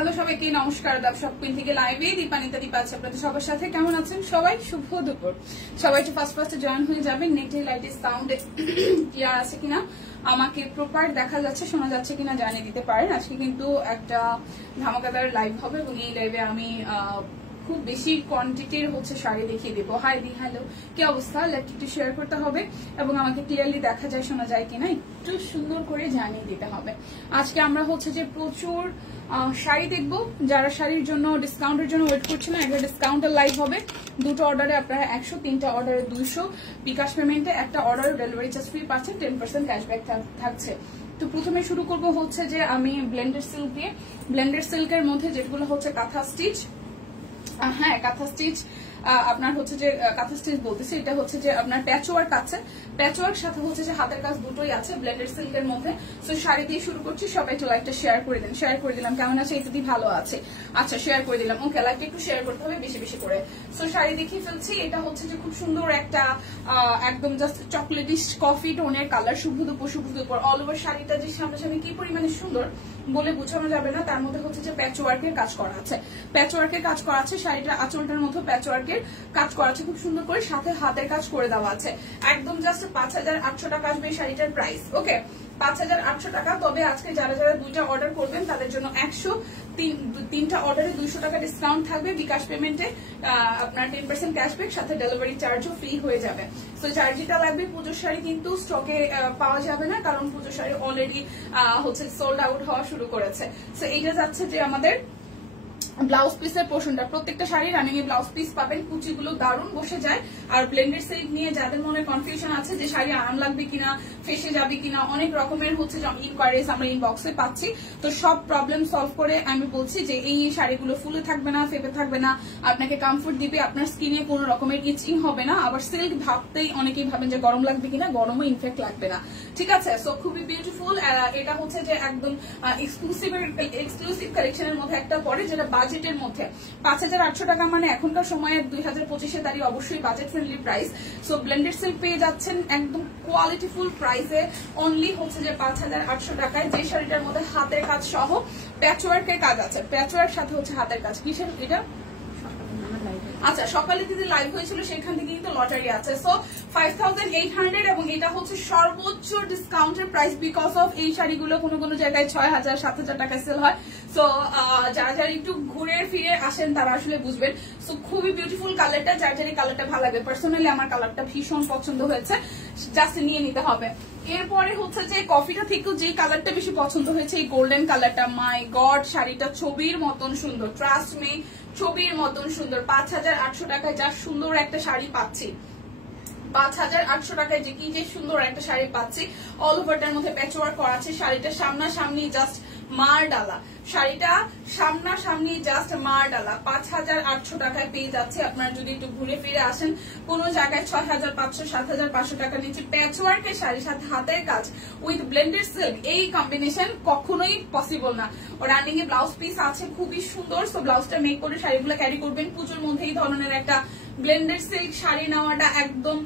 Hello সবাইকে, নমস্কার। আদাব শপিং থেকে লাইভে দীপানিতা দীপা আছে আপনাদের সবার সাথে। কেমন আছেন সবাই? শুভ দুপুর। সবাই একটু ফার্স্টে জয়েন হয়ে যাবেন। নেটে লাইটে সাউন্ডে ক্লিয়ার আছে কিনা, আমাকে প্রপার দেখা যাচ্ছে, শোনা যাচ্ছে কিনা জানিয়ে দিতে পারেন। আজকে কিন্তু একটা ধামাকাদার লাইভ হবে এবং এই লাইভে আমি খুব বেশি কোয়ান্টিটির শাড়ি দেখিয়ে দেবো। হাই দি, হ্যালো, কি অবস্থা? লাইভটি একটু শেয়ার করতে হবে এবং আমাকে ক্লিয়ারলি দেখা যায়, শোনা যায় কিনা একটু সুন্দর করে জানিয়ে দিতে হবে। আজকে আমরা যে প্রচুর শাড়ি দেখবো। যারা শাড়ির জন্য ডিসকাউন্টের জন্য ওয়েট করছেন, একটা ডিসকাউন্টের লাইভ হবে। দুটো অর্ডারে আপনারা 100, তিনটা অর্ডারে 200, বিকাশ পেমেন্টে একটা অর্ডার ডেলিভারি চার্জ ফ্রি পাচ্ছেন, 10% ক্যাশব্যাক থাকছে। তো প্রথমে শুরু করবো যে আমি ব্লেন্ডেড সিল্ক দিয়ে। ব্লেন্ডেড সিল্কের মধ্যে যেগুলো কাঁথা স্টিচ, হ্যাঁ কাঁথা স্টিচ, আপনার যে কাঁথা স্টিচ বলতেছি, এটা যে আপনার প্যাচওয়ার্ক আছে, প্যাচওয়ার্ক সাথে যে হাতের কাজ দুটোই আছে ব্লেন্ডেড সিল্কের মধ্যে। সো শাড়ি দিয়ে শুরু করছি। সবাই একটু লাইকটা শেয়ার করে দেন। শেয়ার করে দিলাম। কেমন আছে? ইত্যাদি ভালো আছে। আচ্ছা, শেয়ার করে দিলাম। ওকে, লাইকটা একটু শেয়ার করতে হবে বেশি বেশি করে। সো শাড়ি দেখিয়ে ফেলছি। এটা যে খুব সুন্দর একটা একদম জাস্ট চকলেটিশ কফি টোনের কালার। শুভ দুপুর, শুভ দুপুর। অল ওভার শাড়িটা যে সামনাসামনি কি পরিমাণে সুন্দর বলে বোঝানো যাবে না। তার মধ্যে যে প্যাচওয়ার্কের কাজ করা আছে, প্যাচওয়ার্কের কাজ করা আছে। শাড়িটার আঁচলটার মধ্যে প্যাচওয়ার্কের কাজ করা আছে খুব সুন্দর করে, সাথে হাতের কাজ করে দেওয়া আছে। একদম জাস্ট 5800 টাকা আসবে এই শাড়িটার প্রাইস। ওকে, 5800 টাকা। তবে আজকে যারা যারা দুইটা অর্ডার করবেন তাদের জন্য 100, তিনটা অর্ডারে 200 টাকা ডিসকাউন্ট থাকবে। বিকাশ পেমেন্টে আপনার 10% ক্যাশব্যাক, সাথে ডেলিভারি চার্জও ফ্রি হয়ে যাবে। তো যার যেটা লাগবে, পুজোর শাড়ি কিন্তু স্টকে পাওয়া যাবে না, কারণ পুজোর শাড়ি অলরেডি সোল্ড আউট হওয়া শুরু করেছে। তো এইটা যাচ্ছে যে আমাদের ব্লাউজ পিসের পোর্শনটা। প্রত্যেকটা শাড়ি রানিং এ ব্লাউজ পিস পাবেন। কুচিগুলো দারুণ বসে যায়। আর ব্লেন্ডেড সিল্ক নিয়ে যাদের মনে কনফিউশন আছে যে শাড়ি আরাম লাগবে কিনা, ফেসে যাবে কিনা, অনেক রকমের ইনকোয়ারিজ আমরা ইনবক্সে পাচ্ছি। তো সব প্রবলেম সলভ করে আমি বলছি যে এই শাড়িগুলো ফুলে থাকবে না, ফেপে থাকবে না, আপনাকে কমফোর্ট দিবে, আপনার স্কিনে কোনো রকমের ইচিং হবে না। আবার সিল্ক ভাবতেই অনেকেই ভাবেন যে গরম লাগবে কিনা, গরমও ইনফেক্ট লাগবে না। ঠিক আছে, সো খুবই বিউটিফুল। এটা যে একদম এক্সক্লুসিভ কালেকশনের মধ্যে একটা পরে, যেটা বাজেটের মধ্যে। 5800 টাকা মানে এখনকার সময়ে 2025-এ দাঁড়িয়ে অবশ্যই budget friendly price. So blended silk পেয়ে যাচ্ছেন একদম কোয়ালিটিফুল প্রাইসে, অনলি যে 5800 টাকায়, যে শাড়িটার মধ্যে হাতের কাজ সহ প্যাচওয়ার্কের কাজ আছে। প্যাচওয়ার্ক সাথে হাতের কাজ। কিসের এটা? আচ্ছা, সকালে দিদি লাইভ হয়েছিল, সেখান থেকে কিন্তু লটারি আছে। সো 5800 এবং এটা সর্বোচ্চ ডিসকাউন্টের প্রাইস, বিকজ অফ এই শাড়িগুলো কোনো কোনো জায়গায় 6000, 7000 টাকায় সেল হয়। সো যারা যারা একটু ঘুরে ফিরে আসেন তারা আসলে বুঝবেন। সো খুবই বিউটিফুল কালারটা। যার যার কালারটা ভালো লাগবে, পার্সোনালি আমার কালারটা ভীষণ পছন্দ হয়েছে, জাস্ট নিয়ে নিতে হবে। এরপরে যে কফিটা থেকেও যে কালারটা বেশি পছন্দ হয়েছে, এই গোল্ডেন কালারটা। মাই গড, শাড়িটা ছবির মতন সুন্দর, ট্রাস্ট মি, ছবির মতন সুন্দর। 5800 টাকায় যা সুন্দর একটা শাড়ি পাচ্ছি, 5800 টাকায় যে কি যে সুন্দর একটা শাড়ি পাচ্ছি। অল ওভারটার মধ্যে প্যাচওয়ার্ক করা আছে। শাড়িটা সামনাসামনি জাস্ট মার ডালা, শাড়িটা সামনাসামনি জাস্ট মার ডালা। 5800 টাকায় পেয়ে যাচ্ছে। আপনারা যদি একটু ঘুরে ফিরে আসেন, কোন জায়গায় 6500, 7500 টাকা নিচে প্যাচওয়ার্কের শাড়ির সাথে হাতের কাজ উইথ ব্লেন্ডেড সিল্ক, এই কম্বিনেশন কখনোই পসিবল না। রানিং এ ব্লাউজ পিস আছে খুবই সুন্দর। সো ব্লাউজটা মেক করে শাড়িগুলো ক্যারি করবেন। পুজোর মধ্যে এই ধরনের একটা ব্লেন্ডেড সিল্ক শাড়ি নেওয়াটা একদম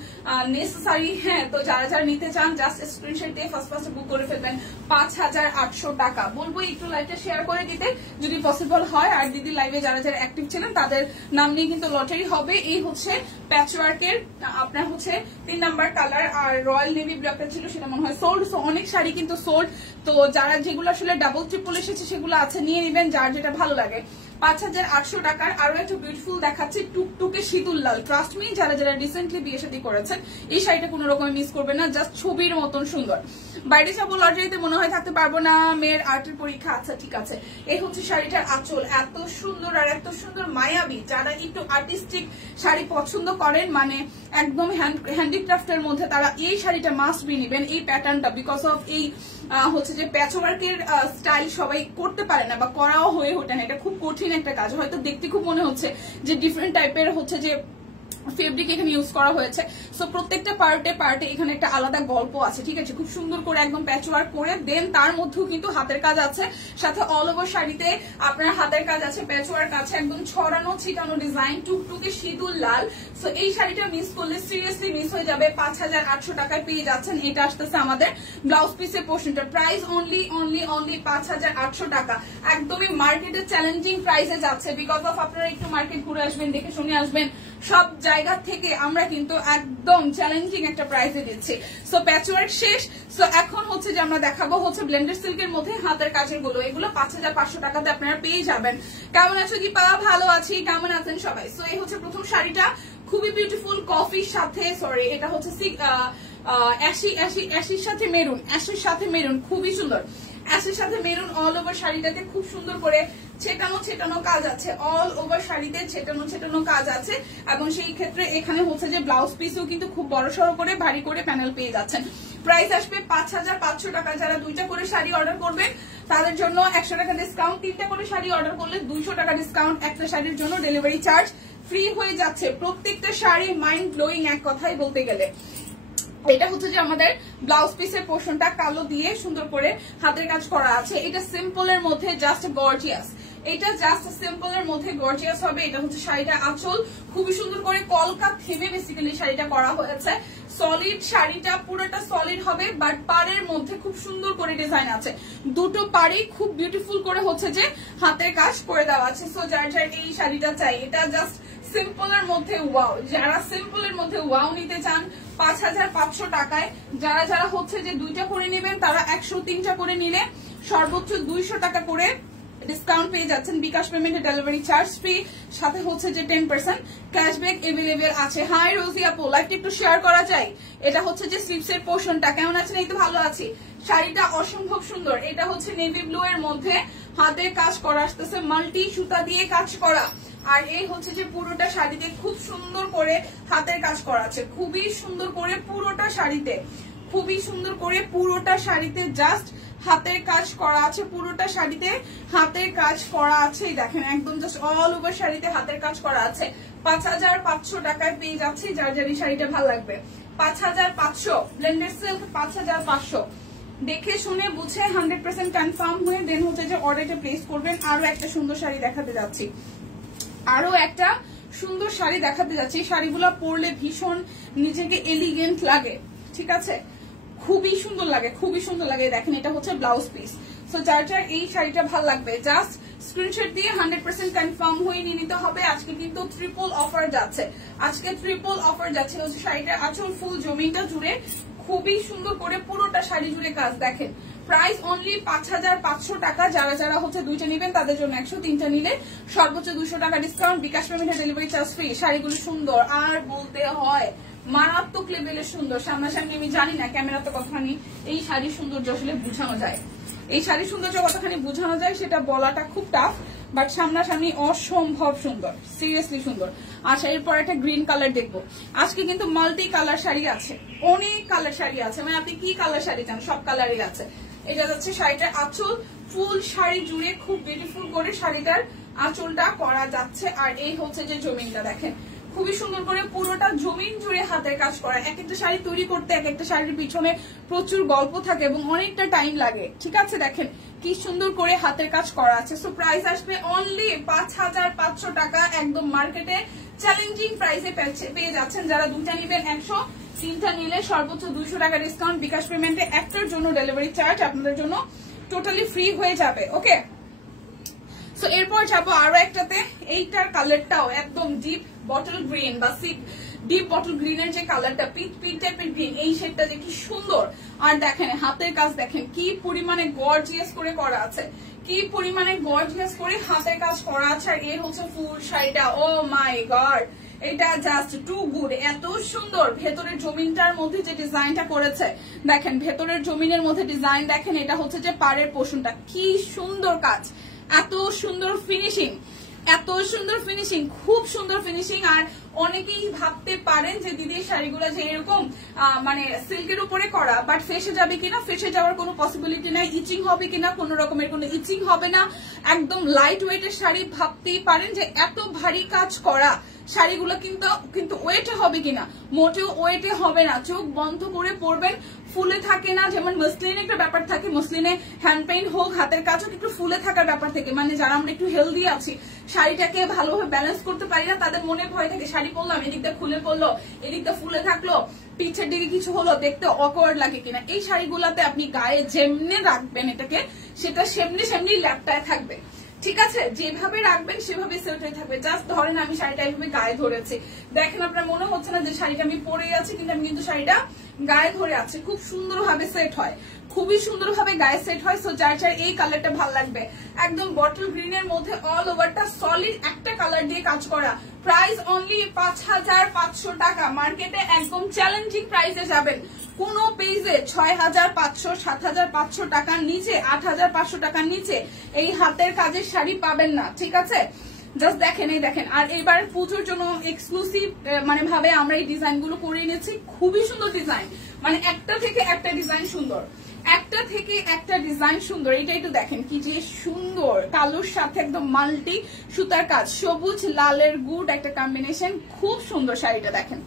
নেসেসারি। হ্যাঁ, তো যারা যারা নিতে চান জাস্ট স্ক্রিনশট দিয়ে ফার্স্ট বুক করে ফেলবেন। 5800 টাকা। বলবো একটু লাইভটা শেয়ার করে দিতে যদি পসিবল হয়। আর দিদি লাইভে যারা যারা অ্যাক্টিভ ছিলেন তাদের নাম নিয়ে কিন্তু লটারি হবে। এই প্যাচওয়ার্কের আপনার 3 নাম্বার কালার, আর রয়্যাল নেভি ব্লকটা ছিল সেটা মনে হয় সোল্ড। সো অনেক শাড়ি কিন্তু সোল্ড। তো যারা যেগুলো আসলে ডাবল ট্রিপল এসেছে সেগুলো আছে, নিয়ে নেবেন যার যেটা ভালো লাগে। 5800 টাকার আরো একটু বিউটিফুল দেখাচ্ছে, টুকটুকে শীতুল লাল। ট্রাস্ট মি, যারা যারা রিসেন্টলি বিয়ে শাদী করেছেন এই শাড়িটা কোনো রকম মিস করবে না, জাস্ট ছবির মতন সুন্দর। বাইরে যাবো লটারিতে মনে হয় থাকতে পারবো না, মেয়ের আর্টের পরীক্ষা। আচ্ছা ঠিক আছে, এই শাড়িটার আঁচল এত সুন্দর আর এত সুন্দর মায়াবী। যারা একটু আর্টিস্টিক শাড়ি পছন্দ করেন, মানে একদম হ্যান্ডিক্রাফটের মধ্যে, তারা এই শাড়িটা মাস্ট বি নিবেন। এই প্যাটার্নটা, বিকজ অফ এই যে প্যাচওয়ার্কের স্টাইল সবাই করতে পারে না বা করাও হয়ে ওঠে না। এটা খুব কঠিন একটা কাজ, হয়তো দেখতে খুব মনে হচ্ছে যে ডিফারেন্ট টাইপের যে ফেব্রিক এখানে ইউজ করা হয়েছে। সো প্রত্যেকটা পার্টে এখানে একটা আলাদা গল্প আছে, ঠিক আছে, খুব সুন্দর করে একদম প্যাচওয়ার্ক করে দেন তার মধ্যেও কিন্তু হাতের কাজ আছে, সাথে অল ওভার শাড়িতে আপনার হাতের কাজ আছে, প্যাচওয়ার্ক আছে, একদম ছড়ানো ছিটানো ডিজাইন, টুকটুকে সিঁদুর লাল। সো এই শাড়িটা মিস করলে সিরিয়াসলি মিস হয়ে যাবে। 5800 টাকায় পেয়ে যাচ্ছেন। এটা আসতেছে আমাদের ব্লাউজ পিসের পোর্শনটা, প্রাইস অনলি 5800 টাকা। একদমই মার্কেটের চ্যালেঞ্জিং প্রাইসে যাচ্ছে, বিকজ অফ আপনারা একটু মার্কেট ঘুরে আসবেন, দেখে শুনে আসবেন, সব জায়গা থেকে আমরা কিন্তু একদম চ্যালেঞ্জিং একটা প্রাইসে দিচ্ছি। সো প্যাচওয়ার্ক শেষ। সো এখন হচ্ছে যে আমরা দেখাবো হচ্ছে ব্লেন্ডেড সিল্কের মধ্যে হাতের কাজের গুলো, এগুলো 5500 টাকাতে আপনারা পেয়ে যাবেন। কেমন আছো কি পা? ভালো আছি, কেমন আছেন সবাই? সো এই হচ্ছে প্রথম শাড়িটা, খুবই বিউটিফুল কফির সাথে, সরি এটা হচ্ছে অ্যাশির সাথে মেরুন, অ্যাশের সাথে মেরুন, খুবই সুন্দর। অ্যাশের সাথে মেরুন অল ওভার শাড়িটাতে খুব সুন্দর করে ছেটানো কাজ আছে, অল ওভার শাড়িতে ছেটানো কাজ আছে। এবং সেই ক্ষেত্রে এখানে হচ্ছে যে ব্লাউজ পিসও কিন্তু খুব বড় সড়ো করে ভারী করে প্যানেল পেয়ে যাচ্ছেন। প্রাইস আসবে 5500 টাকা। যারা 2টা করে শাড়ি অর্ডার করবেন তাদের জন্য 100 টাকা ডিসকাউন্ট, 3টা করে শাড়ি অর্ডার করলে 200 টাকা ডিসকাউন্ট, একটা শাড়ির জন্য ডেলিভারি চার্জ ফ্রি হয়ে যাচ্ছে। প্রত্যেকটা শাড়ি মাইন্ড ব্লোয়িং এক কথাই বলতে গেলে। এটা হচ্ছে যে আমাদের ব্লাউজ পিসের পোর্শনটা কালো দিয়ে সুন্দর করে হাতের কাজ করা আছে। এটা সিম্পলের মধ্যে জাস্ট গর্জিয়াস, এটা জাস্ট সিম্পলের মধ্যে গর্জিয়াস হবে। এটা হচ্ছে শাড়িটা আঁচল, খুবই সুন্দর করে কলকা থেমে বেসিক্যালি শাড়িটা করা হয়েছে। সলিড শাড়িটা পুরোটা সলিড হবে, বাট পাড়ের মধ্যে খুব সুন্দর করে ডিজাইন আছে, দুটো পাড়ি খুব বিউটিফুল করে হচ্ছে যে হাতের কাজ করে দেওয়া আছে। সো যার এই শাড়িটা চাই, এটা জাস্ট সিম্পলের মধ্যে ওয়াও, যারা সিম্পলের মধ্যে ওয়াও নিতে চান 5500 টাকায়, যারা হচ্ছে যে 2টা করে নেবেন তারা 103টা করে নিলে সর্বোচ্চ 200 টাকা করে ডিসকাউন্ট পেয়ে যাচ্ছেন। বিকাশ পেমেন্টে ডেলিভারি চার্জ ফ্রি, সাথে হচ্ছে যে 10% ক্যাশব্যাক এভেলেবেল আছে। হাই রোজি আপু, লাইভটা একটু শেয়ার করা যায়। এটা হচ্ছে যে স্লিপসের পোর্শনটা, কেমন আছেন? এই তো ভালো আছি। শাড়িটা অসম্ভব সুন্দর, এটা হচ্ছে নেভি ব্লু এর মধ্যে হাতের কাজ করা আসতেছে, মাল্টি সুতা দিয়ে কাজ করা। আর এই হচ্ছে যে পুরোটা শাড়িতে খুব সুন্দর করে হাতের কাজ করা আছে, খুবই সুন্দর করে পুরোটা শাড়িতে, খুবই সুন্দর করে পুরোটা শাড়িতে জাস্ট হাতের কাজ করা আছে, পুরোটা শাড়িতে হাতের কাজ করা আছে। দেখেন একদম জাস্ট অল ওভার শাড়িতে হাতের কাজ করা আছে। 5500 টাকায় পেয়ে যাচ্ছে। যার এই শাড়িটা ভালো লাগবে 5500, ব্লেন্ডেড সিল্ক 5500। দেখে শুনে বুঝে 100% কনফার্ম হয়ে দেন হচ্ছে যে অর্ডারটা প্লেস করবেন। আরো একটা সুন্দর শাড়ি দেখাতে যাচ্ছি, শাড়িগুলো পরলে ভীষণ নিজেকে এলিগেন্ট লাগে, ঠিক আছে, খুবই সুন্দর লাগে, খুবই সুন্দর লাগে। দেখেন এটা হচ্ছে ব্লাউজ পিস। সো যার এই শাড়িটা ভালো লাগবে জাস্ট স্ক্রিনশট দিয়ে 100% কনফার্ম হয়ে নিয়ে নিতে হবে। আজকে কিন্তু ট্রিপল অফার যাচ্ছে, হচ্ছে শাড়িটার আঁচল ফুল জমিটা জুড়ে খুবই সুন্দর করে পুরোটা শাড়ি জুড়ে কাজ। দেখেন প্রাইস অনলি 5500 টাকা। যারা হচ্ছে 2টা নেবেন তাদের জন্য 100, 3টা নিলে সর্বোচ্চ 200 টাকা ডিসকাউন্ট, বিকাশ পেমেন্টের ডেলিভারি চার্জ ফ্রি। শাড়িগুলো সুন্দর আর বলতে হয় মারাত্মক লেভেলের সুন্দর। সামনাসামনি আমি জানি না ক্যামেরা তো কতখানি এই শাড়ির সৌন্দর্য আসলে বোঝানো যায়, এই শাড়ির সৌন্দর্য কতখানি বোঝানো যায় সেটা বলাটা খুব টাফ, বাট সামনাসামনি অসম্ভব সুন্দর, সিরিয়াসলি সুন্দর। আচ্ছা এরপর একটা গ্রিন কালার দেখবো। আজকে কিন্তু মাল্টি কালার শাড়ি আছে, অনেক কালার শাড়ি আছে, মানে আপনি কি কালার শাড়ি চান সব কালারই আছে। এটা যাচ্ছে শাড়িটার আঁচল, ফুল শাড়ি জুড়ে খুব বিউটিফুল করে শাড়িটার আঁচলটা করা যাচ্ছে। আর এই হচ্ছে যে জমিনটা, দেখেন খুবই সুন্দর করে পুরোটা জমিন জুড়ে হাতের কাজ করা। এক একটা শাড়ি তৈরি করতে এক একটা শাড়ির পিছনে প্রচুর গল্প থাকে এবং অনেকটা টাইম লাগে, ঠিক আছে। দেখেন কি সুন্দর করে হাতের কাজ করা আছে। সো প্রাইস আসবে অনলি 5500 টাকা, একদম মার্কেটে চ্যালেঞ্জিং প্রাইসে পেয়ে যাচ্ছেন। যারা 2টা নেবেন 100, 3টা নিলে সর্বোচ্চ 200 টাকা ডিসকাউন্ট, বিকাশ পেমেন্টে একটার জন্য ডেলিভারি চার্জ আপনাদের জন্য টোটালি ফ্রি হয়ে যাবে। ওকে, সো এরপর যাবো আরো একটাতে। এইটার কালারটাও একদম ডিপ বটল গ্রিন বা ডিপ বটল গ্রিনের যে কালারটা, পিট টাইপের গ্রিন, এই শেডটা যে কি সুন্দর। আর দেখেন হাতের কাজ দেখেন কি পরিমাণে গর্জিয়াস করে করা আছে, কি পরিমাণে গর্জিয়াস করে হাতের কাজ করা আছে। আর এর হচ্ছে ফুল শাড়িটা, ও মাই গড, এটা জাস্ট টু গুড, এত সুন্দর। ভেতরের জমিনটার মধ্যে যে ডিজাইনটা করেছে দেখেন, ভেতরের জমিনের মধ্যে ডিজাইন দেখেন। এটা হচ্ছে যে পাড়ের পোর্শনটা, কি সুন্দর কাজ, এত সুন্দর ফিনিশিং, এত সুন্দর ফিনিশিং, খুব সুন্দর ফিনিশিং। আর অনেকেই ভাবতে পারেন যে দিদির শাড়িগুলো যে এরকম মানে সিল্কের উপরে করা, বাট ফেসে যাবে কিনা, ফেসে যাওয়ার কোনো পসিবিলিটি নাই। ইচিং হবে কিনা, কোনো রকমের কোনো ইচিং হবে না, একদম লাইট ওয়েটের শাড়ি। ভাবতেই পারেন যে এত ভারী কাজ করা শাড়িগুলো কিন্তু ওয়েটে হবে কিনা, মোটেও ওয়েটে হবে না। চোখ বন্ধ করে পরবেন, ফুলে থাকে না, যেমন মসলিনে একটা ব্যাপার থাকে, মসলিনে হ্যান্ড পেইন্ট হোক হাতের কাজও একটু ফুলে থাকার ব্যাপার থাকে, মানে যারা আমরা একটু হেলদি আছি, শাড়িটাকে ভালোভাবে ব্যালেন্স করতে পারি না, তাদের মনে ভয় থাকে শাড়ি পরলাম এদিকটা খুলে পড়লো, এদিকটা ফুলে থাকলো, পিছের দিকে কিছু হলো, দেখতে অকওয়ার্ড লাগে কিনা। এই শাড়িগুলাতে আপনি গায়ে যেমনি রাখবেন এটাকে, সেটা সেমনি ল্যাপটায় থাকবে, ঠিক আছে? যেভাবে রাখবেন সেভাবে সেট হয়ে থাকবে। জাস্ট ধরেন আমি শাড়িটা এইভাবে গায়ে ধরেছি, দেখেন আপনার মনে হচ্ছে না যে শাড়িটা আমি পরে আছি, কিন্তু আমি কিন্তু শাড়িটা গায়ে ধরে আছে, খুব সুন্দরভাবে সেট হয়, খুবই সুন্দরভাবে গায়ে সেট হয়। সো যার যার এই কালারটা ভালো লাগবে, একদম বটল গ্রিনের মধ্যে অল ওভারটা সলিড একটা কালার দিয়ে কাজ করা, প্রাইস অনলি 5500 টাকা। মার্কেটে একদম চ্যালেঞ্জিং প্রাইসে যাবেন, কোন পেজে 6500 7500 টাকার নিচে, 8500 টাকার নিচে এই হাতের কাজের শাড়ি পাবেন না, ঠিক আছে? জাস্ট দেখেন, এই দেখেন। আর এবার পুজোর জন্য এক্সক্লুসিভ মানে ভাবে আমরা এই ডিজাইন গুলো করে এনেছি, খুবই সুন্দর ডিজাইন, মানে একটা থেকে একটা ডিজাইন সুন্দর, একটা থেকে একটা ডিজাইন সুন্দর। এটা একটু দেখেন কি যে সুন্দর, কালোর সাথে একদম মাল্টি সুতার কাজ, সবুজ লালের গুড একটা কম্বিনেশন, খুব সুন্দর শাড়িটা দেখেন।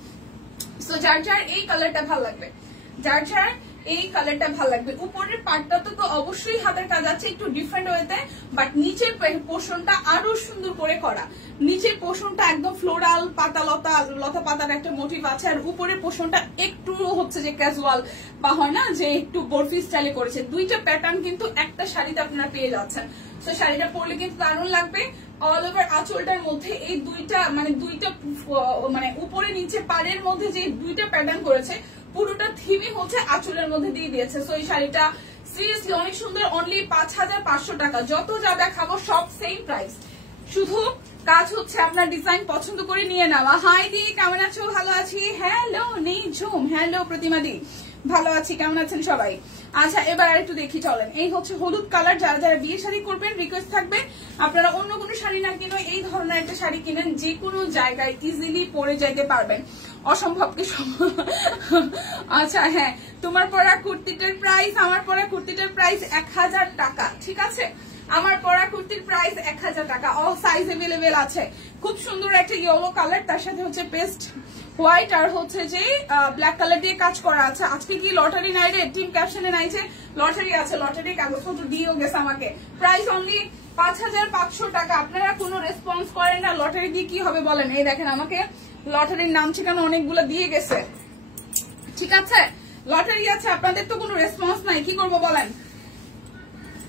সো যার যার এই কালারটা ভালো লাগবে, যার যার এই কালারটা ভালো লাগবে। উপরের পার্টটা তো অবশ্যই হাতের কাজ আছে একটু ডিফারেন্ট ওয়েতে, বাট নিচের পোর্শনটা আরো সুন্দর করে করা, নিচের পোর্শনটা একদম ফ্লোরাল পাতা লতা পাতার একটা মোটিভ আছে, আর উপরের পোর্শনটা একটু হচ্ছে যে ক্যাজুয়াল বা হয় না যে একটু বরফি স্টাইলে করেছে। দুইটা প্যাটার্ন কিন্তু একটা শাড়িতে আপনারা পেয়ে যাচ্ছেন। তো শাড়িটা পরলে কিন্তু দারুণ লাগবে। অল ওভার আঁচলটার মধ্যে এই দুইটা মানে উপরে নিচে পাড়ের মধ্যে যে দুইটা প্যাটার্ন করেছে, পুরোটা থিমই হচ্ছে আঁচলের মধ্যে দিয়ে দিয়েছে। সো এই শাড়িটা সিরিয়াসলি অনেক সুন্দর, অনলি 5500 টাকা। যত যা দেখাবো সব সেম প্রাইস, শুধু কাজ হচ্ছে আপনার ডিজাইন পছন্দ করে নিয়ে নেওয়া। হাই দি, কেমন আছো? ভালো আছি। হ্যালো নিঝুম, হ্যালো প্রতিমা দি, ভালো আছি, কেমন আছেন সবাই? আচ্ছা এবার আর একটু দেখি চলেন। এই হচ্ছে হলুদ কালার, যারা যারা বিয়ে শাড়ি করবেন রিকোয়েস্ট থাকবে আপনারা অন্য কোনো শাড়ি না কিনো এই ধরনের একটা শাড়ি কিনেন, যে কোনো জায়গায় ইজিলি পরে যাইতে পারবেন, অসম্ভবকে সম্ভব। আচ্ছা হ্যাঁ, তোমার পরা কুর্তিটার প্রাইস, আমার পরা কুর্তিটার প্রাইস 1000 টাকা, ঠিক আছে? আমার পরা কুর্তির প্রাইস 1000 টাকা, অল সাইজ अवेलेबल আছে। খুব সুন্দর একটা ইয়েলো কালার, তার সাথে হচ্ছে পেস্ট হোয়াইট আর হচ্ছে যে ব্ল্যাক কালার দিয়ে কাজ করা আছে। আজকে কি লটারি নাই রে? টিম ক্যাপশনে নাই যে লটারি আছে, লটারি কাগজপত্র দিয়েও গেছে আমাকে। প্রাইস অনলি 5500 টাকা। আপনারা কোনো রেসপন্স করেন না, লটারি দিয়ে কি হবে বলেন? এই দেখেন আমাকে লটারির নাম ঠিকানা অনেকগুলো দিয়ে গেছে, ঠিক আছে? লটারি আছে, আপনাদের তো কোনো রেসপন্স নাই, কি করবো বলেন?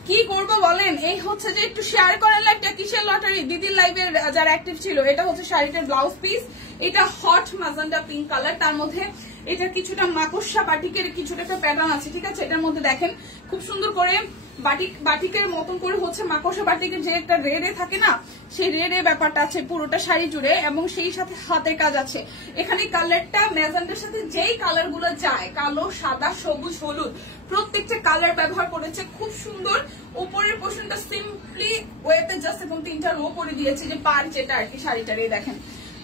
কি করবো বলেন? এই হচ্ছে যে একটু শেয়ার করেন লাইভটা, কিসের লটারি? দিদির লাইভের যারা অ্যাক্টিভ ছিল। এটা হচ্ছে শাড়িটার ব্লাউজ পিস, এটা হট ম্যাজেন্ডা পিঙ্ক কালার, তার মধ্যে এটা কিছুটা মাকড়সা বাটিকের কিছুটা একটা প্যাটার্ন আছে, ঠিক আছে? এটার মধ্যে দেখেন খুব সুন্দর করে বাটিকের মতন করে হচ্ছে মাকড়সা বাটিকের যে একটা রেডে থাকে না, সেই রেডে ব্যাপারটা আছে পুরোটা শাড়ি জুড়ে, এবং সেই সাথে হাতের কাজ আছে। এখানে কালারটা ম্যাজেন্ডার সাথে যেই কালার গুলো যায়, কালো সাদা সবুজ হলুদ, প্রত্যেকটা কালার ব্যবহার করেছে, খুব সুন্দর। উপরের পোর্শনটা সিম্পলি ওয়েতে জাস্ট এবং 3টা রো করে দিয়েছে, যে পার যেটা আর কি শাড়িটার, এই দেখেন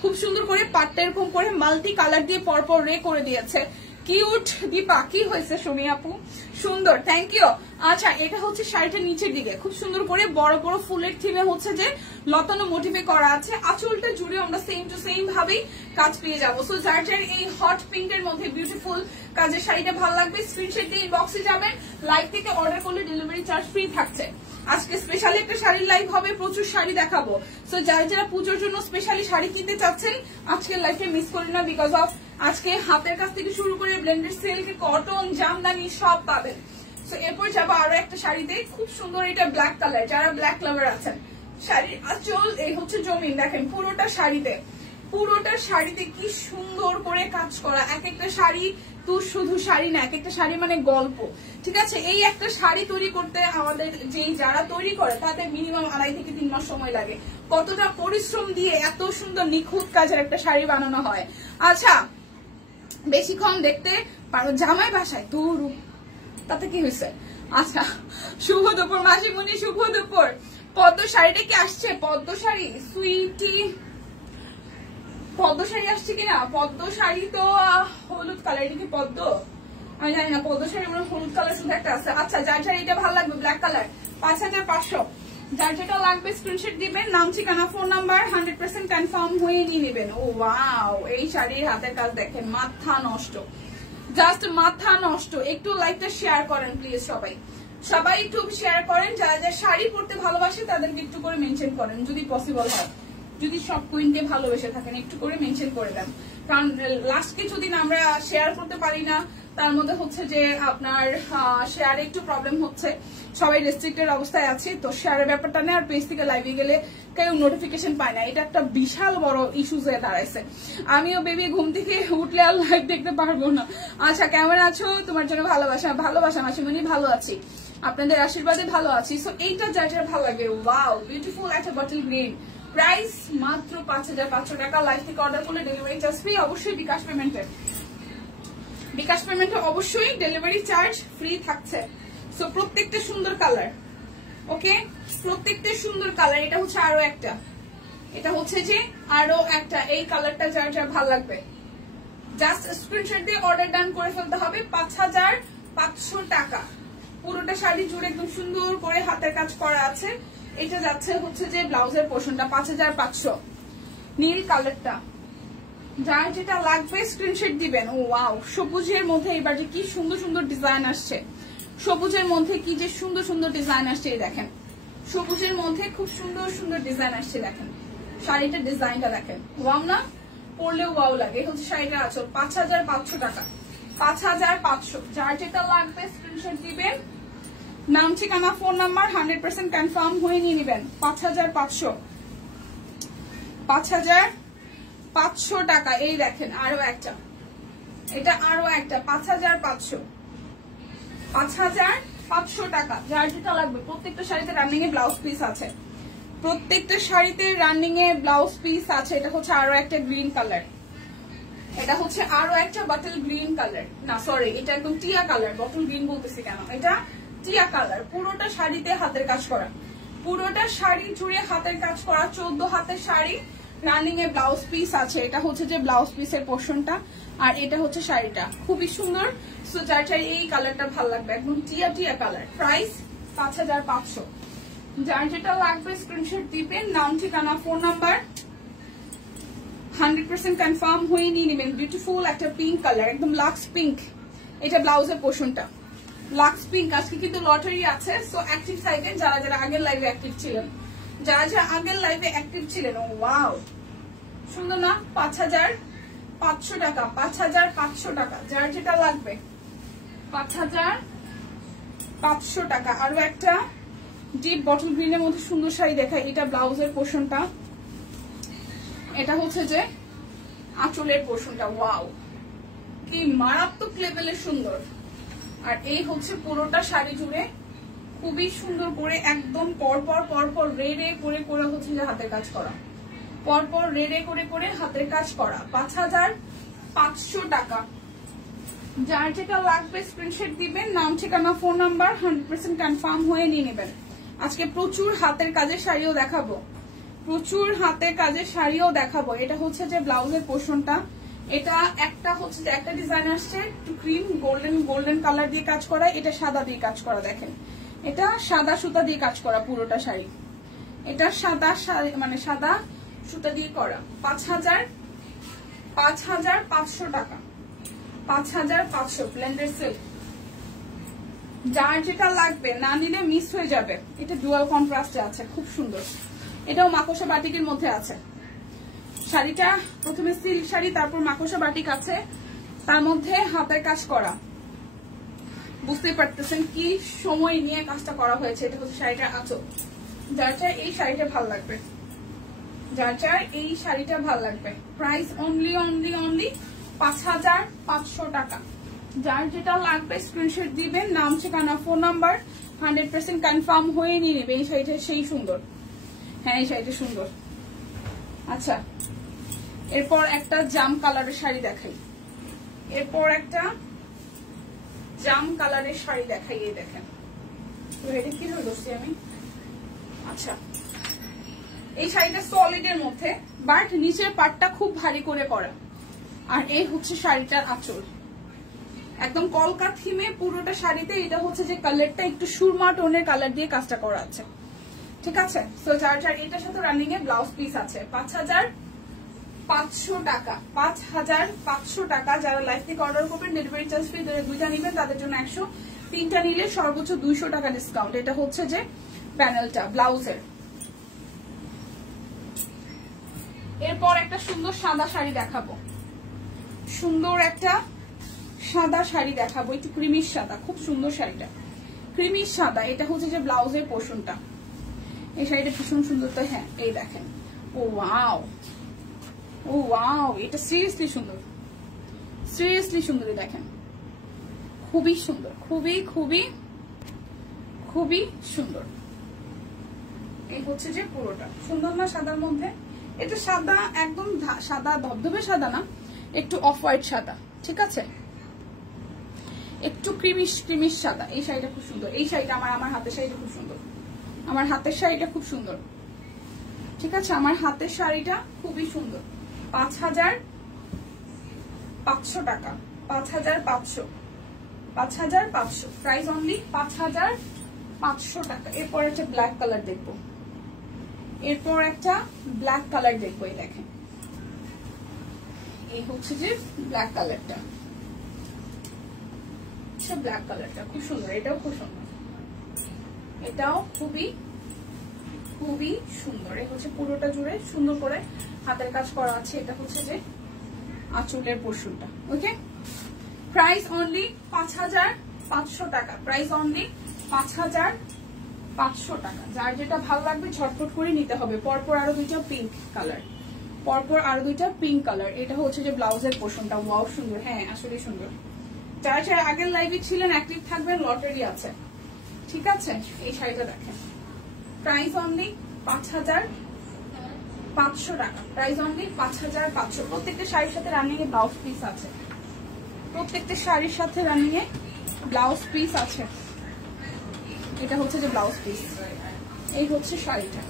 খুব সুন্দর করে পাটটা এরকম করে মাল্টি কালার দিয়ে পরপর রে করে দিয়েছে। কিউট দীপা, কি হয়েছে সুমি আপু? সুন্দর, থ্যাংক ইউ। আচ্ছা এটা হচ্ছে শাড়িটার নিচের দিকে খুব সুন্দর করে বড় বড় ফুলের থিমে হচ্ছে যে লতানো মোটিভে করা আছে। আঁচলটা জুড়ে আমরা সেম টু সেম ভাবেই কাজ পেয়ে যাবো। সো যার যার এই হট পিঙ্কের মধ্যে বিউটিফুল কাজের শাড়িটা ভালো লাগবে, স্ক্রিনশট দিয়ে ইনবক্সে যাবেন। লাইভ থেকে অর্ডার করলে ডেলিভারি চার্জ ফ্রি থাকছে। আজকে স্পেশালি একটা শাড়ির লাইভ হবে, প্রচুর শাড়ি দেখাবো। সো যারা যারা পুজোর জন্য স্পেশালি শাড়ি কিনতে চাচ্ছেন আজকের লাইভে মিস করেন না, বিকজ অফ আজকে হাতের কাছ থেকে শুরু করে ব্লেন্ডেড সিল্ক, কটন, জামদানি সব পাবেন। সো এরপর যাবো আরো একটা শাড়িতে, খুব সুন্দর, এটা ব্ল্যাক কালার, যারা ব্ল্যাক লাভার আছেন। শাড়ির আঁচল এই হচ্ছে জমিন, দেখেন পুরোটা শাড়িতে কি সুন্দর করে কাজ করা। এক একটা শাড়ি তো শুধু শাড়ি না, এক একটা শাড়ি মানে গল্প, ঠিক আছে? এই একটা শাড়ি তৈরি করতে আমাদের যেই যারা তৈরি করে তাদের মিনিমাম 2.5 থেকে 3 মাস সময় লাগে। কতটা পরিশ্রম দিয়ে এত সুন্দর নিখুঁত কাজের একটা শাড়ি বানানো হয়। আচ্ছা বেশিক্ষণ দেখতে পারো জামাই বাসায় দূর, তাতে কি হয়েছে? আচ্ছা শুভ দুপুর মাসিমণি, শুভ দুপুর। পদ্ম শাড়িটা কি আসছে? পদ্ম শাড়ি সুইটি, পদ্ম শাড়ি আসছে কিনা? পদ্ম শাড়ি তো হলুদ কালার, এটা কি পদ্ম? আমি জানি না, পদ্ম শাড়ি হলুদ কালার শুধু একটা আছে। আচ্ছা যার যার এটা ভালো লাগবে ব্ল্যাক কালার, 5500। যার যেটা লাগবে স্ক্রিনশট দিবেন, নাম ঠিকানা ফোন নাম্বার 100% কনফার্ম হয়ে নিয়ে নেবেন। ও ওয়াও, এই শাড়ির হাতের কাজ দেখেন, মাথা নষ্ট, জাস্ট মাথা নষ্ট। একটু লাইভটা শেয়ার করেন প্লিজ, সবাই একটু শেয়ার করেন। যারা যারা শাড়ি পরতে ভালোবাসে তাদেরকে একটু করে মেনশন করেন যদি পসিবল হয়, যদি সব কুইনকে ভালোবেসে থাকেন একটু করে মেনশন করে দেন। কারণ লাস্ট কিছুদিন আমরা শেয়ার করতে পারি না, তার মধ্যে হচ্ছে যে আপনার শেয়ারে একটু প্রবলেম হচ্ছে, সবাই রেস্ট্রিক্টেড অবস্থায় আছে, তো শেয়ারের ব্যাপারটা নেই। আর পেজ থেকে লাইভে গেলে কেউ নোটিফিকেশন পায় না, এটা একটা বিশাল বড় ইস্যুস হয়ে দাঁড়াইছে। আমিও বেবি ঘুম থেকে উঠলে আর লাইভ দেখতে পারবো না। আচ্ছা, কেমন আছো? তোমার জন্য ভালোবাসা মাসিমণি, ভালো আছি, আপনাদের আশীর্বাদে ভালো আছি। সো এইটা যার ভালো লাগে, ওয়াও বিউটিফুল একটা বটল গ্রিন, প্রাইস মাত্র 5500 টাকা। লাইভ থেকে অর্ডার করলে ডেলিভারি চার্জ ফ্রি, অবশ্যই বিকাশ পেমেন্টে অবশ্যই ডেলিভারি চার্জ ফ্রি থাকছে। সো প্রত্যেকটা সুন্দর কালার, ওকে, প্রত্যেকটা সুন্দর কালার। এটা হচ্ছে আরো একটা, এটা হচ্ছে যে আরো একটা, এই কালারটা যার ভালো লাগবে জাস্ট স্ক্রিনশট দিয়ে অর্ডার ডান করে ফেলতে হবে। 5500 টাকা পুরোটা শাড়ি জুড়ে একদম সুন্দর করে হাতের কাজ করা আছে। এটা যাচ্ছে হচ্ছে যে ব্লাউজের পোর্শনটা 5500। নীল কালারটা, যার যেটা লাগবে স্ক্রিনশট দিবেন। ও ওয়াও, সবুজের মধ্যে এবার যে কি সুন্দর সুন্দর ডিজাইন আসছে, সবুজের মধ্যে কি যে সুন্দর সুন্দর ডিজাইন আসছে, এই দেখেন সবুজের মধ্যে খুব সুন্দর সুন্দর ডিজাইন আসছে। দেখেন শাড়িটার ডিজাইনটা দেখেন, ওয়াও না, পরলেও ওয়াও লাগে। হচ্ছে শাড়িটা আছে 5500 টাকা, 5500। যার যেটা লাগবে স্ক্রিনশট দিবেন, নাম ঠিকানা ফোন নাম্বার 100% কনফার্ম হয়ে নিয়ে নেবেন। 5500 টাকা। এই দেখেন আরো একটা, এটা আরো একটা 5500 টাকা। যার যেটা লাগবে, প্রত্যেকটা শাড়িতে রানিং এ ব্লাউজ পিস আছে, প্রত্যেকটা শাড়িতে রানিং এ ব্লাউজ পিস আছে। এটা হচ্ছে আরো একটা গ্রিন কালার, এটা হচ্ছে আরো একটা বটল গ্রিন কালার, না সরি এটা একদম টিয়া কালার, বটল গ্রিন বলতেছি কেন, এটা টিয়া কালার। পুরোটা শাড়িতে হাতের কাজ করা, পুরোটা শাড়ি জুড়ে হাতের কাজ করা, 14 হাতের শাড়ি, রানিং এ ব্লাউজ পিস আছে। এটা হচ্ছে যে ব্লাউজ পিসের পোর্শনটা, আর এটা হচ্ছে শাড়িটা, খুবই সুন্দর। সো যার চাই এই কালারটা ভালো লাগবে, একদম টিয়া টিয়া কালার, প্রাইস 5500। যার যেটা লাগবে স্ক্রিনশট দিবেন, নাম ঠিকানা ফোন নাম্বার 100% কনফার্ম হয়ে নিয়ে নেবেন। বিউটিফুল একটা পিঙ্ক কালার, একদম লাক্স পিঙ্ক, এটা ব্লাউজের পোর্শনটা লাক্স পিঙ্ক। আজকে কিন্তু লটারি আছে, সো অ্যাক্টিভ থাকবেন যারা যারা আগের লাইভে অ্যাক্টিভ ছিলেন, ওয়াও সুন্দর না, 5500 টাকা, 5500 টাকা। যার যেটা লাগবে 5500 টাকা। আরো একটা ডিপ বটল গ্রিনের মধ্যে সুন্দর শাড়ি দেখায়, এটা ব্লাউজের পোর্শনটা, এটা হচ্ছে যে আঁচলের পোর্শনটা, ওয়াও কি মারাত্মক লেভেলের সুন্দর। আর এই হচ্ছে পুরোটা শাড়ি জুড়ে খুবই সুন্দর করে একদম পরপর রেডে করে করে হচ্ছে যে হাতের কাজ করা, পরপর রেডে করে করে হাতের কাজ করা। 5500 টাকা। যার যেটা লাগবে স্ক্রিনশট দিবেন, নাম ঠিকানা ফোন নাম্বার 100% কনফার্ম হয়ে নিয়ে নেবেন। আজকে প্রচুর হাতের কাজের শাড়িও দেখাবো, প্রচুর হাতের কাজের শাড়িও দেখাবো। এটা হচ্ছে যে ব্লাউজের পোর্শনটা, এটা একটা হচ্ছে যে একটা ডিজাইন আসছে একটু ক্রিম গোল্ডেন কালার দিয়ে কাজ করা, এটা সাদা দিয়ে কাজ করা। দেখেন এটা সাদা সুতা দিয়ে কাজ করা পুরোটা শাড়ি, এটা সাদা মানে সাদা সুতা দিয়ে করা। 5500 টাকা, 5500 ব্লেন্ডেড সিল্ক। যার যেটা লাগবে না নিলে মিস হয়ে যাবে। এটা ডুয়াল কন্ট্রাস্টে আছে, খুব সুন্দর। এটাও মাকোসা বাটিকের মধ্যে আছে। শাড়িটা প্রথমে সিল্ক শাড়ি, তারপর মাকোসা বাটিক আছে, তার মধ্যে হাতের কাজ করা। বুঝতেই পারতেছেন কি সময় নিয়ে কাজটা করা হয়েছে। এটা হচ্ছে শাড়িটার আঁচল। যার চাই এই শাড়িটা ভালো লাগবে, যার চাই এই শাড়িটা ভালো লাগবে। প্রাইস অনলি 5500 টাকা। যার যেটা লাগবে স্ক্রিনশট দিবেন, নাম ঠিকানা ফোন নাম্বার 100% কনফার্ম হয়ে নিয়ে নেবে। এই শাড়িটা সেই সুন্দর, হ্যাঁ এই শাড়িটা সুন্দর। আচ্ছা, এরপর একটা জাম কালারের শাড়ি দেখাই, এরপর একটা জাম কালারের শাড়ি দেখাই। এই দেখেন এটা কি ধরছি আমি। আচ্ছা, এই শাড়িটা সলিডের মধ্যে, বাট নিচের পাটটা খুব ভারী করে করা। আর এই হচ্ছে শাড়িটার আঁচল, একদম কলকা থিমে পুরোটা শাড়িতে। এটা হচ্ছে যে কালারটা একটু সুরমা টোনের কালার দিয়ে কাজটা করা আছে। ঠিক আছে। সো যার যার এটার সাথে রানিং এ ব্লাউজ পিস আছে 5500 টাকা, 5500 টাকা। যারা লাইভ থেকে অর্ডার করবেন ডেলিভারি চার্জ ফ্রি, দুইটা নিবেন তাদের জন্য 100, তিনটা নিলে সর্বোচ্চ 200 টাকা ডিসকাউন্ট। এটা হচ্ছে যে প্যানেলটা ব্লাউজের। এরপর একটা সুন্দর সাদা শাড়ি দেখাবো, সুন্দর একটা সাদা শাড়ি দেখাবো, একটু ক্রিমিশ সাদা, খুব সুন্দর শাড়িটা ক্রিমিশ সাদা। এটা হচ্ছে যে ব্লাউজের পোর্শনটা। এই শাড়িটা ভীষণ সুন্দর। তো হ্যাঁ এই দেখেন, ও ওয়াও, ও ওয়াও, এটা সিরিয়াসলি সুন্দর, সিরিয়াসলি সুন্দর। দেখেন খুবই সুন্দর, খুবই খুবই খুবই সুন্দর। এই হচ্ছে যে পুরোটা সুন্দর না সাদার মধ্যে? এটা সাদা, একদম সাদা ধবধবে সাদা না, একটু অফ হোয়াইট সাদা, ঠিক আছে, একটু ক্রিমিশ ক্রিমিশ সাদা। এই শাড়িটা খুব সুন্দর। এই শাড়িটা আমার হাতের শাড়িটা খুব সুন্দর, আমার হাতের শাড়িটা খুব সুন্দর, ঠিক আছে, আমার হাতের শাড়িটা খুবই সুন্দর। 5500 টাকা, 5500 প্রাইস অনলি 5500 টাকা। এরপর একটা ব্ল্যাক কালার দেখবো, এরপর একটা ব্ল্যাক কালার দেখবো। এই দেখেন, এই হচ্ছে যে ব্ল্যাক কালারটা, ব্ল্যাক কালারটা খুব সুন্দর, এটাও খুব সুন্দর, এটাও খুবই খুবই সুন্দর। এই হচ্ছে পুরোটা জুড়ে সুন্দর করে হাতের কাজ করা আছে। এটা হচ্ছে যে আঁচলের পোর্শনটা। ওকে, প্রাইস অনলি 5500 টাকা, প্রাইস অনলি 5500 টাকা। যার যেটা ভালো লাগবে ঝটপট করে নিতে হবে। পরপর আরো দুইটা পিঙ্ক কালার, পরপর আরো দুইটা পিঙ্ক কালার। এটা হচ্ছে যে ব্লাউজের পোর্শনটা। ওয়াও সুন্দর, হ্যাঁ আসলে সুন্দর। যারা যারা আগের লাইভে ছিলেন অ্যাক্টিভ থাকবেন, লটারি আছে, ঠিক আছে। এই শাড়িটা দেখেন, প্রাইস অনলি 5500 টাকা, প্রাইস অনলি 5500। প্রত্যেকটা শাড়ির সাথে রানিং এ ব্লাউজ পিস আছে, প্রত্যেকটা শাড়ির সাথে রানিং এ ব্লাউজ পিস আছে। এটা হচ্ছে যে ব্লাউজ পিস, এই হচ্ছে শাড়িটা,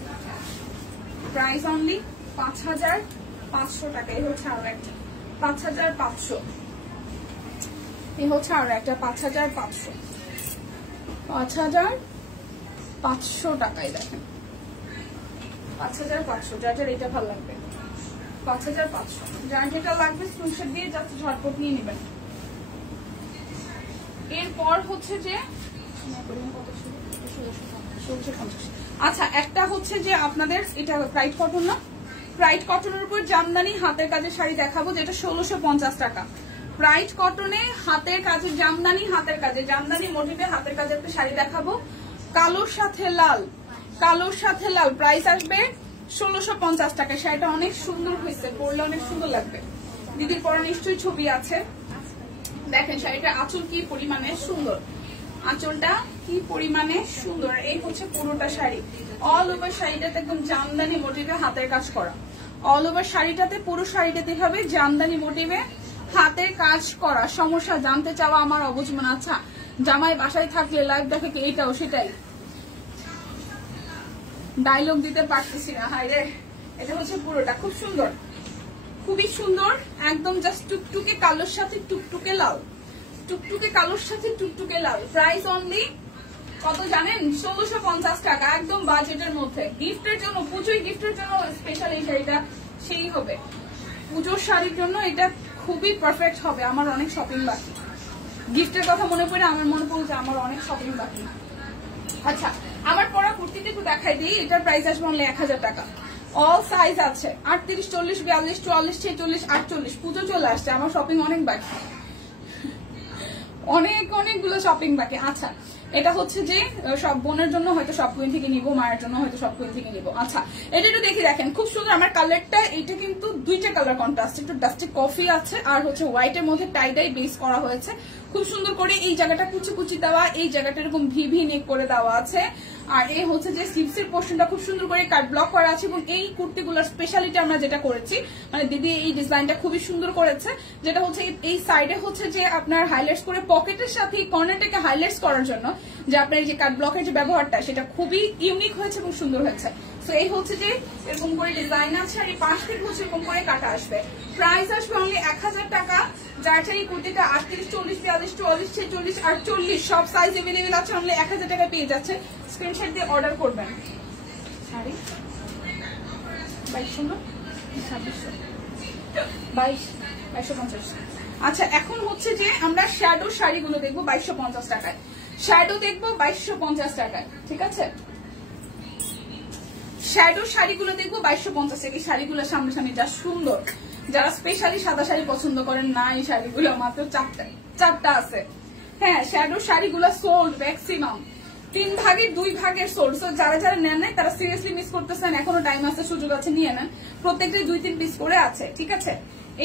প্রাইস অনলি 5500 টাকা। এই হচ্ছে আরো একটা 5500, এই হচ্ছে আরো একটা 5500 টাকায়। দেখেন 5500, যার যার এটা ভালো লাগবে 5500, যার যেটা লাগবে স্ক্রিনশট দিয়ে জাস্ট ঝটপট নিয়ে নেবেন। এরপর হচ্ছে যে আচ্ছা, একটা হচ্ছে যে আপনাদের এটা প্রাইড কটন না, প্রাইড কটনের উপর জামদানি হাতের কাজের শাড়ি দেখাবো, যেটা 1650 টাকা। প্রাইড কটনে হাতের কাজের জামদানি, হাতের কাজে জামদানি মোটিভে হাতের কাজের একটা শাড়ি দেখাবো, কালোর সাথে লাল, কালোর সাথে লাল। প্রাইস আসবে 1650 টাকা। শাড়িটা অনেক সুন্দর হয়েছে, পরলে অনেক সুন্দর লাগবে। দিদির পরা নিশ্চয়ই ছবি আছে। দেখেন শাড়িটা আঁচল কি পরিমাণে সুন্দর, আঁচলটা কি পরিমাণে সুন্দর। এই হচ্ছে পুরোটা শাড়ি, অল ওভার শাড়িটাতে একদম জামদানি মোটিভে হাতের কাজ করা। অল ওভার শাড়িটাতে, পুরো শাড়িটাতে হবে জামদানি মোটিভে হাতের কাজ করা। সমস্যা জানতে চাওয়া আমার অবুঝ মনে। আচ্ছা, জামাই বাসায় থাকলে লাইভ দেখে কি এইটাও সেটাই, ডায়লগ দিতে পারতেছি না, হাই রে। এটা হচ্ছে পুরোটা খুব সুন্দর, খুবই সুন্দর, একদম জাস্ট টুকটুকে কালোর সাথে টুকটুকে লাল, টুকটুকে কালোর সাথে টুকটুকে লাল। প্রাইস অনলি কত জানেন? 1650 টাকা, একদম বাজেটের মধ্যে। গিফটের জন্য, পুজোয় গিফটের জন্য স্পেশাল এই শাড়িটা সেই হবে। পুজোর শাড়ির জন্য এটা খুবই পারফেক্ট হবে। আমার অনেক শপিং বাকি, গিফটের কথা মনে পড়ে আমার মনে পড়ে যে আমার অনেক শপিং বাকি। আচ্ছা, আমার পরা কুর্তিটা একটু দেখাই দিই। এটার প্রাইস আসবে অনলি 1000 টাকা। অল সাইজ আছে 38, 40, 42, 44, 46, 48। পুজো চলে আসছে, আমার শপিং অনেক বাকি, অনেকগুলো শপিং বাকি। আচ্ছা, এটা হচ্ছে যে সব বোনের জন্য হয়তো সব কুইন থেকে নিবো, মায়ের জন্য হয়তো সব কুইন থেকে নিবো। আচ্ছা, এটা একটু দেখে দেখেন, খুব সুন্দর। আমার কালারটা এটা কিন্তু দুইটা কালার কন্ট্রাস্ট, একটু ডাস্টি কফি আছে আর হচ্ছে হোয়াইটের মধ্যে টাই ডাই বেস করা হয়েছে। খুব সুন্দর করে এই জায়গাটা কুচি কুচি দেওয়া, এই জায়গাটা এরকম ভি ভি নেক করে দেওয়া আছে। আর এই হচ্ছে যে স্লিভসের পোর্শনটা খুব সুন্দর করে কাট ব্লক করা আছে। এবং এই কুর্তিগুলোর স্পেশালিটি আমরা যেটা করেছি, মানে দিদি এই ডিজাইনটা খুবই সুন্দর করেছে, যেটা হচ্ছে এই সাইডে হচ্ছে যে আপনার হাইলাইটস করে পকেটের সাথে কর্নারটাকে হাইলাইটস করার জন্য যে আপনার এই যে কাট ব্লকের যে ব্যবহারটা, সেটা খুবই ইউনিক হয়েছে এবং সুন্দর হয়েছে। তো এই হচ্ছে যে এরকম করে ডিজাইন আছে, আর এই পাশ থেকে হচ্ছে এরকম করে কাটা আসবে। প্রাইস আসবে অনলি 1000 টাকা। যার এই কুর্তিটা 38, 40, 42, 44, 46, 48 সব সাইজ এভেলেবেল আছে, অনলি 1000 টাকা পেয়ে যাচ্ছে। স্ক্রিনশট দিয়ে অর্ডার করবেন, শাড়ি 2200 না 2250। আচ্ছা এখন হচ্ছে যে আমরা শ্যাডো শাড়িগুলো দেখবো 2250 টাকায়। শ্যাডো দেখবো 2250 টাকায়, ঠিক আছে? শ্যাডো শাড়িগুলো দেখবো 2250 টাকা। এই শাড়িগুলো সামনাসামনি যা সুন্দর, যারা স্পেশালি সাদা শাড়ি পছন্দ করেন না, এই শাড়িগুলো মাত্র চারটা আছে। হ্যাঁ, শ্যাডো শাড়িগুলো সোল্ড ম্যাক্সিমাম 3 ভাগের 2 ভাগের সোল্ড। সো যারা যারা নেন নাই তারা সিরিয়াসলি মিস করতেছেন, এখনো টাইম আছে, সুযোগ আছে, নিয়ে নেন। প্রত্যেকটাই 2-3 পিস করে আছে, ঠিক আছে?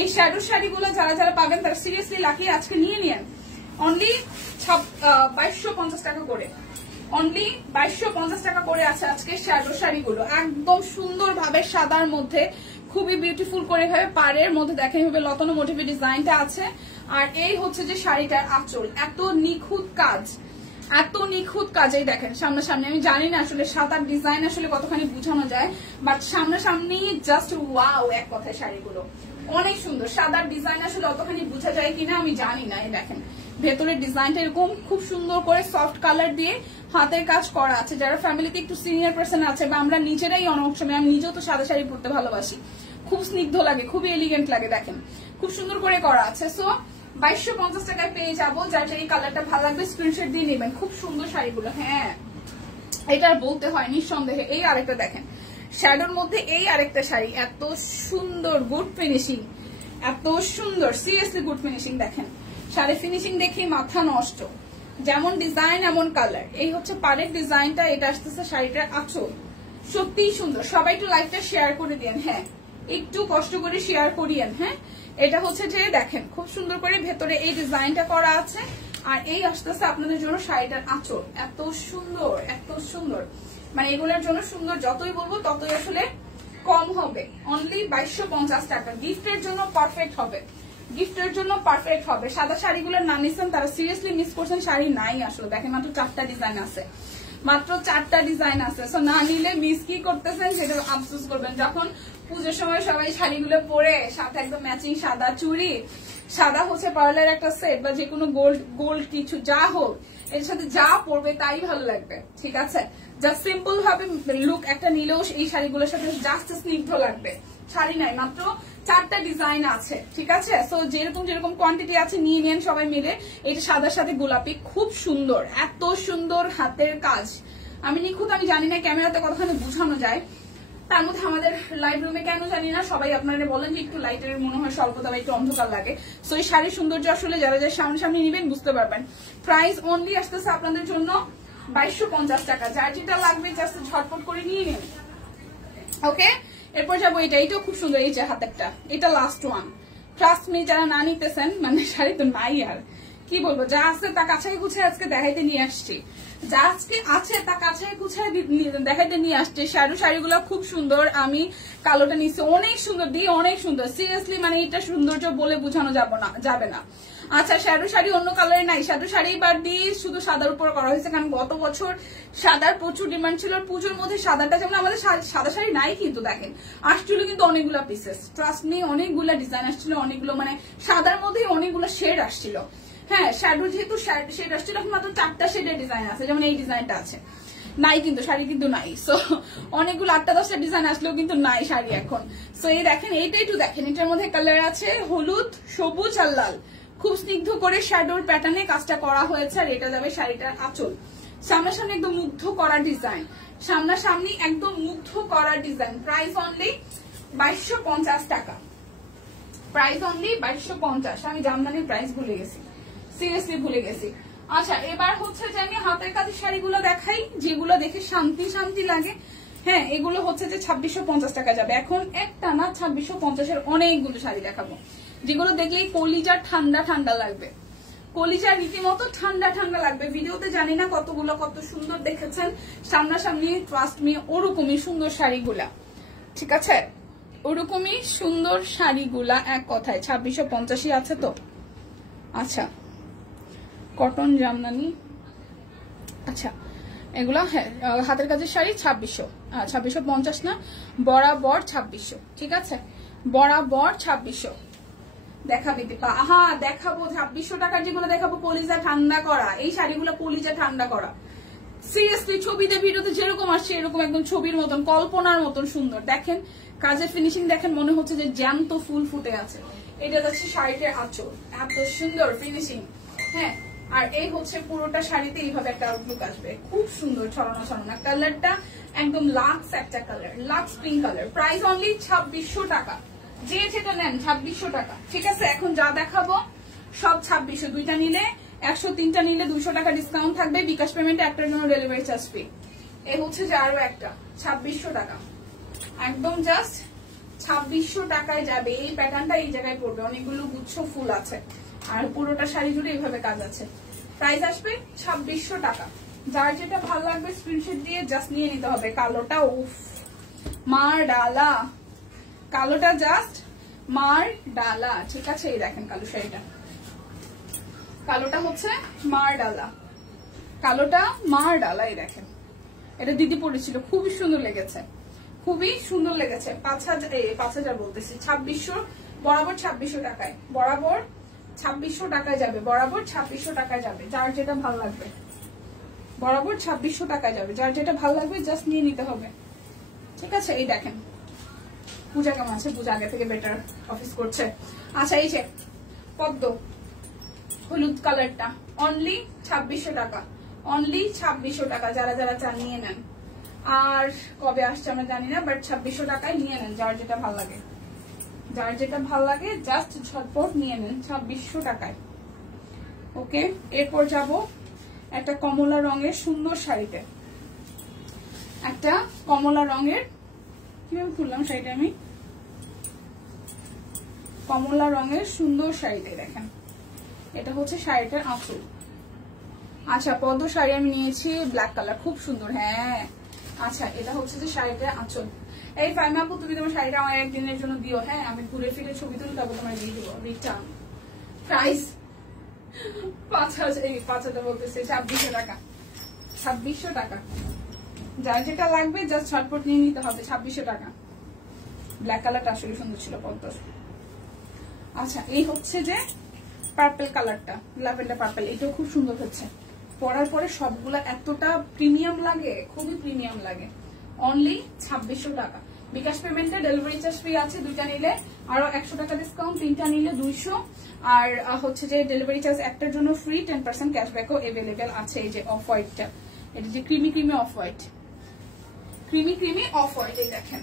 এই শ্যাডো শাড়িগুলো যারা যারা পাবেন তারা সিরিয়াসলি লাকি, আজকে নিয়ে নিয়েন। অনলি 2250 টাকা করে, অনলি 2250 টাকা করে আছে আজকে শ্যাডো শাড়িগুলো। একদম সুন্দর ভাবে সাদার মধ্যে খুবই বিউটিফুল করে ভাবে পাড়ের মধ্যে দেখেন ভাবে লতানো মোটিভের ডিজাইনটা আছে। আর এই হচ্ছে যে শাড়িটার আঁচল, এত নিখুঁত কাজ, এত নিখুঁত কাজেই দেখেন সামনাসামনি। আমি জানি না আসলে সাদার ডিজাইন আসলে কতখানি বোঝানো যায়, বাট সামনাসামনি জাস্ট ওয়াও এক কথায় শাড়িগুলো অনেক সুন্দর। সাদার ডিজাইন আসলে অতখানি বোঝা যায় কিনা আমি জানি না। এই দেখেন ভেতরের ডিজাইনটা এরকম খুব সুন্দর করে সফট কালার দিয়ে হাতের কাজ করা আছে। যারা ফ্যামিলিতে একটু সিনিয়র পার্সন আছে বা আমরা নিজেরাই অনেক সময়, আমি নিজেও তো সাদা শাড়ি পরতে ভালোবাসি, খুব স্নিগ্ধ লাগে, খুবই এলিগেন্ট লাগে, দেখেন খুব সুন্দর করে করা আছে। সো 2250 টাকায় পেয়ে যাবো। যার এই কালারটা ভালো লাগবে স্ক্রিনশট দিয়ে নেবেন। খুব সুন্দর শাড়িগুলো, হ্যাঁ এটা বলতে হয় নিঃসন্দেহে। এই আরেকটা দেখেন শ্যাডোর মধ্যে, এই আরেকটা শাড়ি এত সুন্দর, গুড ফিনিশিং, এত সুন্দর, সিরিয়াসলি গুড ফিনিশিং। দেখেন শাড়ি ফিনিশিং দেখে মাথা নষ্ট, যেমন ডিজাইন এমন কালার। এই হচ্ছে পাড়ের ডিজাইনটা, এটা আসতেছে শাড়িটার আঁচল, সত্যিই সুন্দর। সবাই একটু লাইভটা শেয়ার করে দিয়েন, হ্যাঁ একটু কষ্ট করে শেয়ার করিয়েন। হ্যাঁ এটা হচ্ছে যে দেখেন খুব সুন্দর করে ভেতরে এই ডিজাইনটা করা আছে। আর এই আসতেছে আপনাদের জন্য শাড়িটার আঁচল, এত সুন্দর, এত সুন্দর, মানে এগুলোর জন্য সুন্দর যতই বলবো ততই আসলে কম হবে। অনলি 2250 টাকা, গিফটের জন্য পারফেক্ট হবে, গিফটের জন্য পারফেক্ট হবে। সাদা শাড়িগুলো না নিচ্ছেন তারা সিরিয়াসলি মিস করছেন, শাড়ি নাই আসলে। দেখেন মাত্র 4টা ডিজাইন আছে, মাত্র 4টা ডিজাইন আছে। সো না নিলে মিস কি করতেছেন সেটা আফসোস করবেন। যখন পুজোর সময় সবাই শাড়িগুলো পরে সাথে একদম ম্যাচিং সাদা চুড়ি, সাদা হচ্ছে পার্লার একটা সেট বা যে কোনো গোল্ড কিছু যা হোক, এর সাথে যা পরবে তাই ভালো লাগবে, ঠিক আছে? জাস্ট সিম্পল ভাবে লুক একটা নিলেও এই শাড়িগুলোর সাথে জাস্ট স্নিগ্ধ লাগবে। শাড়ি নাই, মাত্র 4টা ডিজাইন আছে, ঠিক আছে? সো যেরকম যেরকম কোয়ান্টিটি আছে নিয়ে নেন সবাই মিলে। এটা সাদার সাথে গোলাপি, খুব সুন্দর, এত সুন্দর হাতের কাজ। আমি নিখুঁত, আমি জানি না ক্যামেরাতে কতখানি বোঝানো যায়। তার মধ্যে আমাদের লাইভ রুমে কেন জানি না সবাই আপনারা বলেন যে একটু লাইটের মনে হয় স্বল্পতা বা একটু অন্ধকার লাগে। সো এই শাড়ির সৌন্দর্য আসলে যারা যারা সামনে নিবেন বুঝতে পারবেন। প্রাইস অনলি আসতেছে আপনাদের জন্য 2250 টাকা। যার যেটা লাগবে জাস্ট ঝটপট করে নিয়ে নিন, ওকে? এরপর যাবো এটা, এটাও খুব সুন্দর। এই যে হাতেরটা, এটা লাস্ট ওয়ান। ট্রাস্ট মি, যারা না নিতেছেন মানে শাড়ি তো নাই আর কি বলবো, যা আছে তা কাছাই গুছাই আজকে দেখাইতে নিয়ে আসছি, যা আজকে আছে তা কাছাই গুছাই দেখাইতে নিয়ে আসছে। শাড়িগুলো খুব সুন্দর। আমি কালোটা নিচ্ছি, অনেক সুন্দর দিয়ে, অনেক সুন্দর সিরিয়াসলি, মানে এটা সৌন্দর্য বলে বোঝানো যাবে না। আচ্ছা শ্যাডো শাড়ি অন্য কালারে নাই, শ্যাডো শাড়ি বাদ দিয়ে শুধু সাদার উপর করা হয়েছে, কারণ গত বছর সাদার প্রচুর ডিমান্ড ছিল। পুজোর মধ্যে সাদাটা যেমন, আমাদের সাদা শাড়ি নাই কিন্তু দেখেন আসছিল কিন্তু অনেকগুলা পিসেস, ট্রাস্ট মি অনেকগুলা ডিজাইন আসছিল, অনেকগুলো মানে সাদার মধ্যে অনেকগুলো শেড আসছিল। হ্যাঁ শ্যাডো যেহেতু শেড আসছিল, এখন মাত্র 4টা শেডের ডিজাইন আছে, যেমন এই ডিজাইনটা আছে, নাই কিন্তু শাড়ি কিন্তু নাই। সো অনেকগুলো 8টা-10টা ডিজাইন আসলেও কিন্তু নাই শাড়ি এখন। সো এই দেখেন এইটাই একটু দেখেন, এটার মধ্যে কালার আছে হলুদ, সবুজ আর লাল, খুব স্নিগ্ধ করে শ্যাডোর প্যাটার্নে কাজটা করা হয়েছে। আর এটা যাবে শাড়িটার আঁচল। সামনাসামনি একদম মুগ্ধ করা ডিজাইন, সামনাসামনি একদম মুগ্ধ করা ডিজাইন। প্রাইস অনলি 2250 টাকা, প্রাইস অনলি 2250। আমি জামদানির প্রাইস ভুলে গেছি, সিরিয়াসলি ভুলে গেছি। আচ্ছা এবার হচ্ছে যে আমি হাতের কাজের শাড়িগুলো দেখাই, যেগুলো দেখে শান্তি শান্তি লাগে। হ্যাঁ এগুলো হচ্ছে যে 2650 টাকা যাবে। এখন একটা না 2650-এর অনেকগুলো শাড়ি দেখাবো, যেগুলো দেখলেই কলিজা ঠান্ডা ঠান্ডা লাগবে, কলিজা রীতিমতো ঠান্ডা ঠান্ডা লাগবে। ভিডিওতে জানি না কতগুলো কত সুন্দর দেখেছেন, সামনাসামনি ট্রাস্ট মি ওরকমই সুন্দর শাড়িগুলা, ঠিক আছে? ওরকমই সুন্দর শাড়িগুলা এক কথায় 2650 আছে তো। আচ্ছা কটন জামদানি, আচ্ছা এগুলা হ্যাঁ হাতের কাজের শাড়ি 2650 না, বরাবর 2600, ঠিক আছে? বরাবর 2600 দেখাবি দীপা। হ্যাঁ দেখাবো 2600 টাকার যেগুলো দেখাবো কলিজা ঠান্ডা করা, এই শাড়িগুলো কলিজা ঠান্ডা করা, সিরিয়াসলি ছবিতে ভিডিওতে যেরকম আসছে এরকম একদম ছবির মতন, কল্পনার মতন সুন্দর। দেখেন কাজের ফিনিশিং দেখেন, মনে হচ্ছে যে জ্যান্ত ফুল ফুটে আছে। এটা যাচ্ছে শাড়িটার আঁচল, এত সুন্দর ফিনিশিং। হ্যাঁ, আর এই হচ্ছে পুরোটা শাড়িতে এইভাবে একটা আউটলুক আসবে, খুব সুন্দর ছড়ানো ছড়ানো। কালারটা একদম লাক্স একটা colour, lux pink colour. Price only 2600 টাকা। যে যেটা নেন 2600 টাকা, ঠিক আছে। এখন যা দেখাবো সব 2600, দুইটা নিলে 100, তিনটা নিলে 200 টাকা ডিসকাউন্ট থাকবে। বিকাশ পেমেন্টে একটার জন্য ডেলিভারি চার্জ ফ্রি। এই হচ্ছে যে আরো একটা 2600 টাকা, একদম জাস্ট 2600 টাকায় যাবে। এই প্যাটার্নটা এই জায়গায় পড়বে, অনেকগুলো গুচ্ছ ফুল আছে আর পুরোটা শাড়ি জুড়ে এইভাবে কাজ আছে। প্রাইস আসবে 2600 টাকা। যার যেটা ভালো লাগবে স্ক্রিনশট দিয়ে জাস্ট নিয়ে নিতে হবে। কালোটা উফ মার ডালা, কালোটা জাস্ট মার ডালা, ঠিক আছে। এই দেখেন কালো শাড়িটা, কালোটা হচ্ছে মার ডালা, কালোটা মার ডালা। এই দেখেন এটা দিদি পরেছিল, খুবই সুন্দর লেগেছে, খুবই সুন্দর লেগেছে। 5000 বলতেছি, 2600 বরাবর 2600 টাকায়, বরাবর 2600 টাকায় যাবে, বরাবর 2600 টাকায় যাবে। যার যেটা ভালো লাগবে বরাবর 2600 টাকায় যাবে, যার যেটা ভালো লাগবে জাস্ট নিয়ে নিতে হবে, ঠিক আছে। এই দেখেন পূজা কেমন আছে, পূজা আগে থেকে বেটার অফিস করছে। আচ্ছা এই যে পদ্ম হলুদ কালারটা অনলি 2600 টাকা, অনলি 2600 টাকা। যারা যারা চান নিয়ে নেন। আর কবে আসছে আমরা জানি না, বাট 2600 টাকায় নিয়ে নেন। যার যেটা ভালো লাগে, যার যেটা ভালো লাগে জাস্ট ঝটপট নিয়ে নেন 2600 টাকায়। ওকে, এরপর যাব একটা কমলা রঙের সুন্দর শাড়িতে, একটা কমলা রঙের, কিভাবে খুললাম শাড়িটা আমি, কমলা রঙের সুন্দর শাড়িতে দেখেন। এটা হচ্ছে শাড়িটার আঁচল। আচ্ছা পদ্ম শাড়ি আমি নিয়েছি ব্ল্যাক কালার, খুব সুন্দর। হ্যাঁ আচ্ছা, এটা হচ্ছে যে শাড়িটার আঁচল। এই ফাইমা আপু তুমি তোমার শাড়িটা আমার একদিনের জন্য দিও, হ্যাঁ আমি ঘুরে ফিরে ছবি তুলে তারপর তোমার দিয়ে দেবো রিটার্ন। প্রাইস 5000 বলতেছে, 2600 টাকা, 2600 টাকা। যার যেটা লাগবে জাস্ট ঝটপট নিয়ে নিতে হবে, 2600 টাকা। ব্ল্যাক কালারটা আসলে সুন্দর ছিল পদ্মর। আচ্ছা এই হচ্ছে যে পার্পল কালারটা, ল্যাভেন্ডার পার্পল, এটাও খুব সুন্দর হচ্ছে। পরার পরে সবগুলা এতটা প্রিমিয়াম লাগে, খুবই প্রিমিয়াম লাগে। অনলি 2600 টাকা। বিকাশ পেমেন্টে ডেলিভারি চার্জ ফ্রি আছে, দুইটা নিলে আরো 100 টাকা ডিসকাউন্ট, তিনটা নিলে 200। আর হচ্ছে যে ডেলিভারি চার্জ একটার জন্য ফ্রি, 10% ক্যাশব্যাকও এভেলেবেল আছে। এই যে অফ হোয়াইটটা, এটা যে creamy creamy off white, creamy creamy off white, এই দেখেন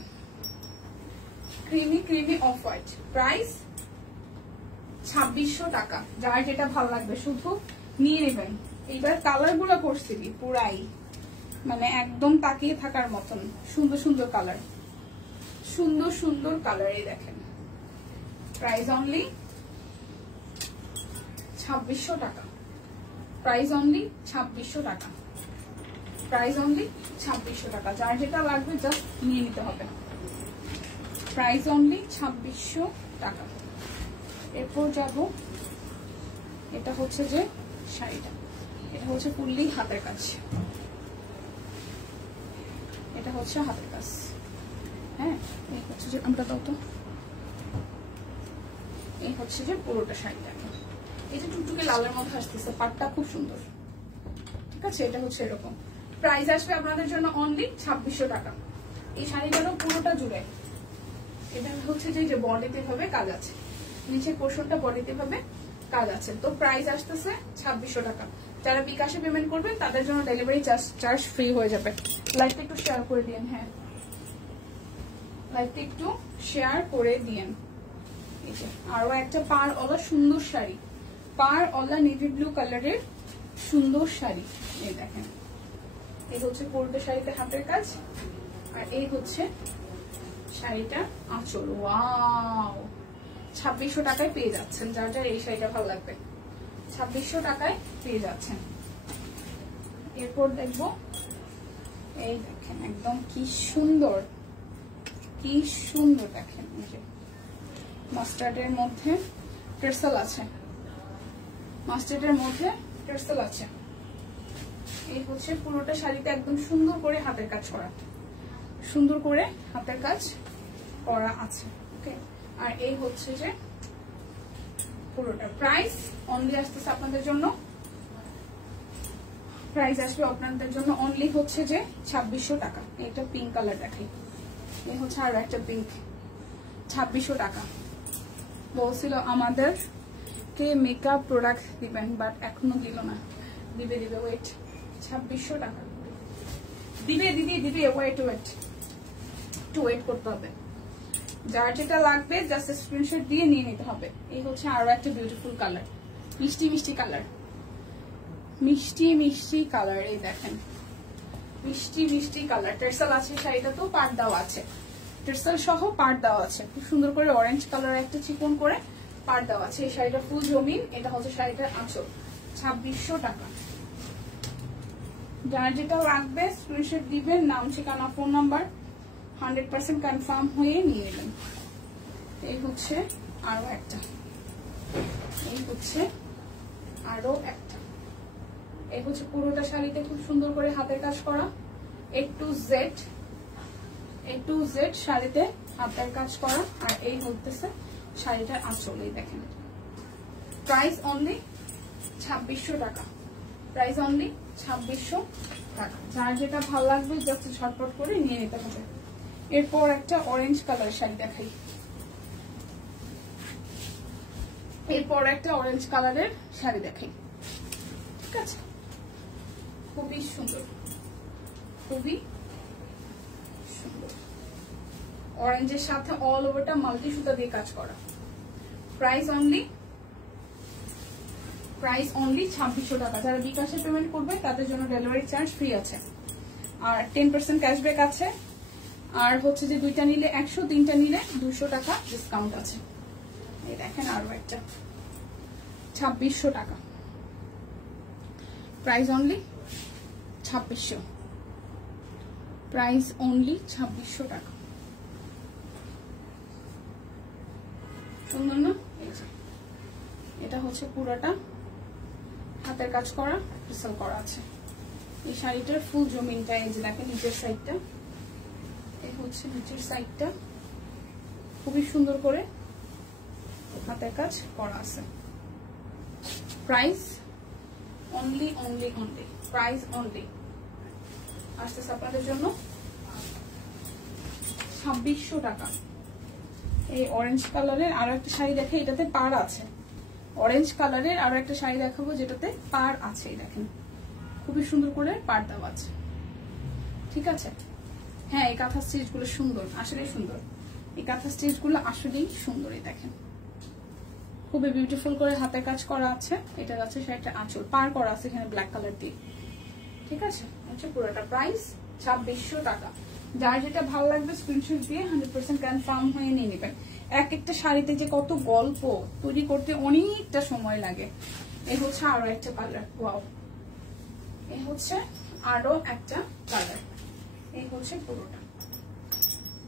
creamy creamy off white. Price 2600 টাকা। যার যেটা ভালো লাগবে শুধু নিয়ে নেবেন। এইবার কালার গুলো করছি পুরাই মানে একদম তাকিয়ে থাকার মতন সুন্দর সুন্দর কালার, সুন্দর সুন্দর কালার। এই দেখেন প্রাইস অনলি 2600 টাকা, প্রাইস অনলি 2600 টাকা, প্রাইস অনলি 2600 টাকা। যার যেটা লাগবে জাস্ট নিয়ে নিতে হবে। প্রাইস অনলি 2600 টাকা। এরপর যাব, এটা হচ্ছে যে শাড়িটা, এটা হচ্ছে ফুললি হাতের কাজ, এটা হচ্ছে হাতের কাজ। হ্যাঁ এই হচ্ছে যে আমরা দাও তো, এই হচ্ছে যে পুরোটা শাড়িটা। এই যে টুকটুকে লালের মধ্যে আসতেছে, পাটটা খুব সুন্দর, ঠিক আছে। এটা হচ্ছে এরকম। প্রাইস আসবে আপনাদের জন্য অনলি 2600 টাকা। এই শাড়িটারও পুরোটা জুড়ে এটা হচ্ছে যে বডিতে ভাবে কাজ আছে, নিচের পোর্শনটা বডিতে ভাবে কাজ আছে। তো প্রাইস আসতেছে 2600 টাকা। যারা বিকাশে পেমেন্ট করবেন তাদের জন্য ডেলিভারি চার্জ ফ্রি হয়ে যাবে। লাইভটা একটু শেয়ার করে দিন, হ্যাঁ লাইভটা একটু শেয়ার করে দিন। এই যে আরো একটা পার ওলা সুন্দর শাড়ি, পার ওলা নেভি ব্লু কালারের সুন্দর শাড়ি। এই দেখেন এই হচ্ছে পুরোটা শাড়িতে হাতের কাজ, আর এই হচ্ছে শাড়িটা আঁচল। ওয়াও, 2600 টাকায় পেয়ে যাচ্ছেন। যার যার এই শাড়িটা ভালো লাগবে 2600 টাকায় পেয়ে যাচ্ছেন। এরপর দেখবো, এই দেখেন একদম কি সুন্দর, কি সুন্দর দেখেন। মাস্টার্ডের মধ্যে টার্সেল আছে, মাস্টার্ডের মধ্যে টার্সেল আছে। এই হচ্ছে পুরোটা শাড়িতে একদম সুন্দর করে হাতের কাজ করা, সুন্দর করে হাতের কাজ করা আছে। ওকে, আর এই হচ্ছে যে পুরোটা। প্রাইস অনলি আসতেছে আপনাদের জন্য, প্রাইস আসবে আপনাদের জন্য অনলি হচ্ছে যে 2600 টাকা। এটা পিঙ্ক কালার দেখাই, এই হচ্ছে আর একটা পিঙ্ক, 2600 টাকা। বলছিল আমাদের কে মেকআপ প্রোডাক্ট দিবেন, বাট এখনো দিল না। দিবে ওয়েট, 2600 টাকা দিবে দিদি, দিবে। ওয়েট একটু ওয়েট করতে হবে। যার যেটা লাগবে জাস্ট স্ক্রিনশট দিয়ে নিয়ে নিতে হবে। এই হচ্ছে আরো একটা বিউটিফুল কালার, মিষ্টি মিষ্টি কালার, মিষ্টি মিষ্টি কালার। এই দেখেন মিষ্টি মিষ্টি কালার। টার্সেল আছে শাড়িটা, তো পাড় দেওয়া আছে, টার্সেল সহ পাড় দেওয়া আছে। খুব সুন্দর করে অরেঞ্জ কালার একটা চিকন করে পাড় দেওয়া আছে। এই শাড়িটা ফুল জমিন। এটা হচ্ছে শাড়িটার আঁচল, 2600 টাকা। যার যেটা লাগবে স্ক্রিনশট দিবেন, নাম ঠিকানা ফোন নাম্বার 100% কনফার্ম হয়ে নিয়ে নেবেন। এই হচ্ছে আরো একটা, এই হচ্ছে আরো একটা। এই হচ্ছে পুরোটা শাড়িতে খুব সুন্দর করে হাতের কাজ করা, A to Z শাড়িতে হাতের কাজ করা। আর এই হচ্ছে শাড়িটার আঁচল। এই দেখেন প্রাইস অনলি 2600 টাকা, প্রাইস অনলি 2600 টাকা। যার যেটা ভালো লাগবে জাস্ট ঝটপট করে নিয়ে নিতে হবে। এরপর একটা অরেঞ্জ কালার শাড়ি দেখাই, এরপর একটা অরেঞ্জ কালারের শাড়ি দেখাই। ঠিক আছে, খুবই সুন্দর, খুবই সুন্দর। অরেঞ্জের সাথে অল ওভারটা মাল্টি সুতা দিয়ে কাজ করা। প্রাইস অনলি 2600 টাকা। যারা বিকাশে পেমেন্ট করবে তাদের জন্য ডেলিভারি চার্জ ফ্রি আছে, আর 10% ক্যাশব্যাক আছে। আর হচ্ছে যে 2টা নিলে 100, 3টা নিলে 200 টাকা ডিসকাউন্ট আছে। এই দেখেন আরো একটা, 2600 টাকা, প্রাইস অনলি 2600, প্রাইস অনলি 2600 টাকা। সুন্দর না? এটা হচ্ছে পুরোটা হাতের কাজ করা, রিসেল করা আছে। এই শাড়িটার ফুল জমিনটা এই যে দেখেন, নিচের সাইডটা, এই হচ্ছে নিচের সাইডটা, খুবই সুন্দর করে হাতের কাজ করা আছে। প্রাইস অনলি, প্রাইস অনলি আসতেছে আপনাদের জন্য 2600 টাকা। এই অরেঞ্জ কালারের আরো একটা শাড়ি দেখে, এটাতে পাড় আছে। অরেঞ্জ কালারের আরো একটা শাড়ি দেখাবো যেটাতে পাড় আছে। দেখেন খুবই সুন্দর করে পাড় দেওয়া আছে। ঠিক আছে, হ্যাঁ এই কাঁথা স্টিচ গুলো সুন্দর, আসলেই সুন্দর। এই কাঁথা স্টিচ গুলো আসলেই সুন্দর। এই দেখেন খুবই বিউটিফুল করে হাতের কাজ করা আছে। এটা আছে শাড়িটা আঁচল, পার করা আছে এখানে ব্ল্যাক কালার দিয়ে। ঠিক আছে, আচ্ছা পুরোটা প্রাইস 2600 টাকা। যার যেটা ভালো লাগবে স্ক্রিনশট দিয়ে 100% কনফার্ম হয়ে নিয়ে নেবেন। এক একটা শাড়িতে যে কত গল্প, তৈরি করতে অনেকটা সময় লাগে। এই হচ্ছে আরো একটা কালার, ওয়াও, এই হচ্ছে আরো একটা কালার। এই হচ্ছে পুরোটা।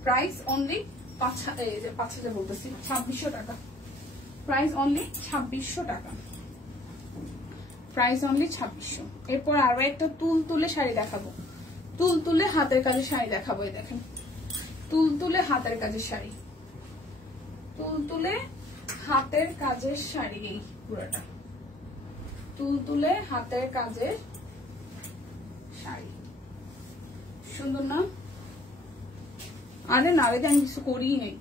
প্রাইস অনলি 5000 বলতেছি, 2600 টাকা। প্রাইস অনলি 2600 টাকা, প্রাইস অনলি 2600। এরপর আরো একটা তুলে শাড়ি দেখাবো, তুলে হাতের কাজের শাড়ি দেখাবো। এই দেখেন তুলে হাতের কাজের শাড়ি, তুলে হাতের কাজের শাড়ি। এই পুরোটা তুলে হাতের কাজের শাড়ি, সুন্দর না? আরে না রে, আমি কিছু করিই নেই,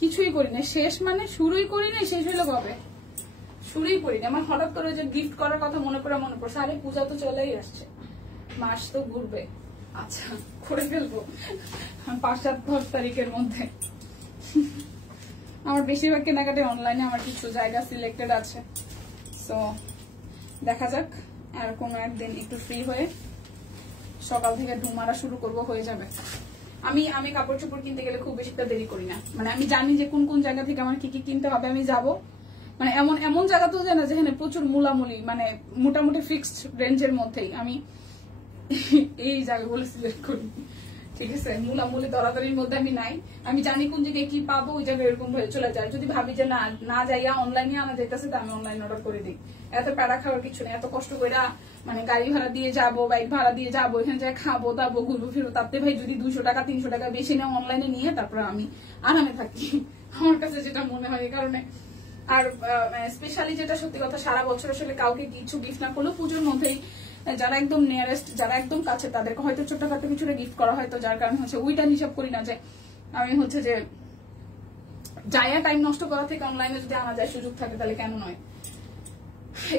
কিছুই করি না। শেষ মানে শুরুই করি না, শেষ হলো কবে? শুরুই করি না। আমার হঠাৎ করে যে গিফট করার কথা মনে পড়ছে। আরে পূজা তো চলেই আসছে, মাস তো ঘুরবে। আচ্ছা করে ফেলবো 5-7 তারিখের মধ্যে। আমার বেশিরভাগ কেনাকাটা অনলাইনে, আমার কিছু জায়গা সিলেক্টেড আছে। সো দেখা যাক, আর কোনো একদিন একটু ফ্রি হয়ে সকাল থেকে ধুমারা শুরু করব, হয়ে যাবে। আমি কাপড় চোপড় কিনতে গেলে খুব বেশি দেরি করি না। মানে আমি জানি যে কোন কোন জায়গা থেকে আমার কি কি কিনতে হবে, আমি যাব। মানে এমন জায়গা তো জানা যেখানে প্রচুর মূলামূলি, মানে মোটামুটি ফিক্সড রেঞ্জের মধ্যেই আমি এই জায়গাগুলো সিলেক্ট করি। ঠিক আছে, মূলামূলি দরাদরির মধ্যে আমি নাই। আমি জানি কোন জায়গায় কি পাবো, ওই জায়গায় এরকম ভাবে চলে যায়। যদি ভাবি যে না যাইয়া অনলাইনে আনা যাইতেছে, তো আমি অনলাইন অর্ডার করে দিই। এত প্যারা খাওয়ার কিছু নেই। এত কষ্ট করে মানে গাড়ি ভাড়া দিয়ে যাবো, বাইক ভাড়া দিয়ে যাবো, এখানে যাই খাবো দাবো, ঘুরবো ফিরবো, তাতে ভাই যদি 200 টাকা 300 টাকা বেশি নেও অনলাইনে নিয়ে, তারপর আমি আরামে থাকি। আমার কাছে যেটা মনে হয় এই কারণে। আর স্পেশালি যেটা সত্যি কথা, সারা বছর আসলে কাউকে কিছু গিফট না করলেও পুজোর মধ্যেই যারা একদম নিয়ারেস্ট, যারা একদম কাছে, তাদেরকে হয়তো ছোটখাটো কিছুটা গিফট করা হয়, তো যার কারণে হচ্ছে ওইটা হিসাব করি না যে আমি হচ্ছে যে যাইয়া টাইম নষ্ট করা থেকে অনলাইনে যদি আনা যায় সুযোগ থাকে তাহলে কেন নয়।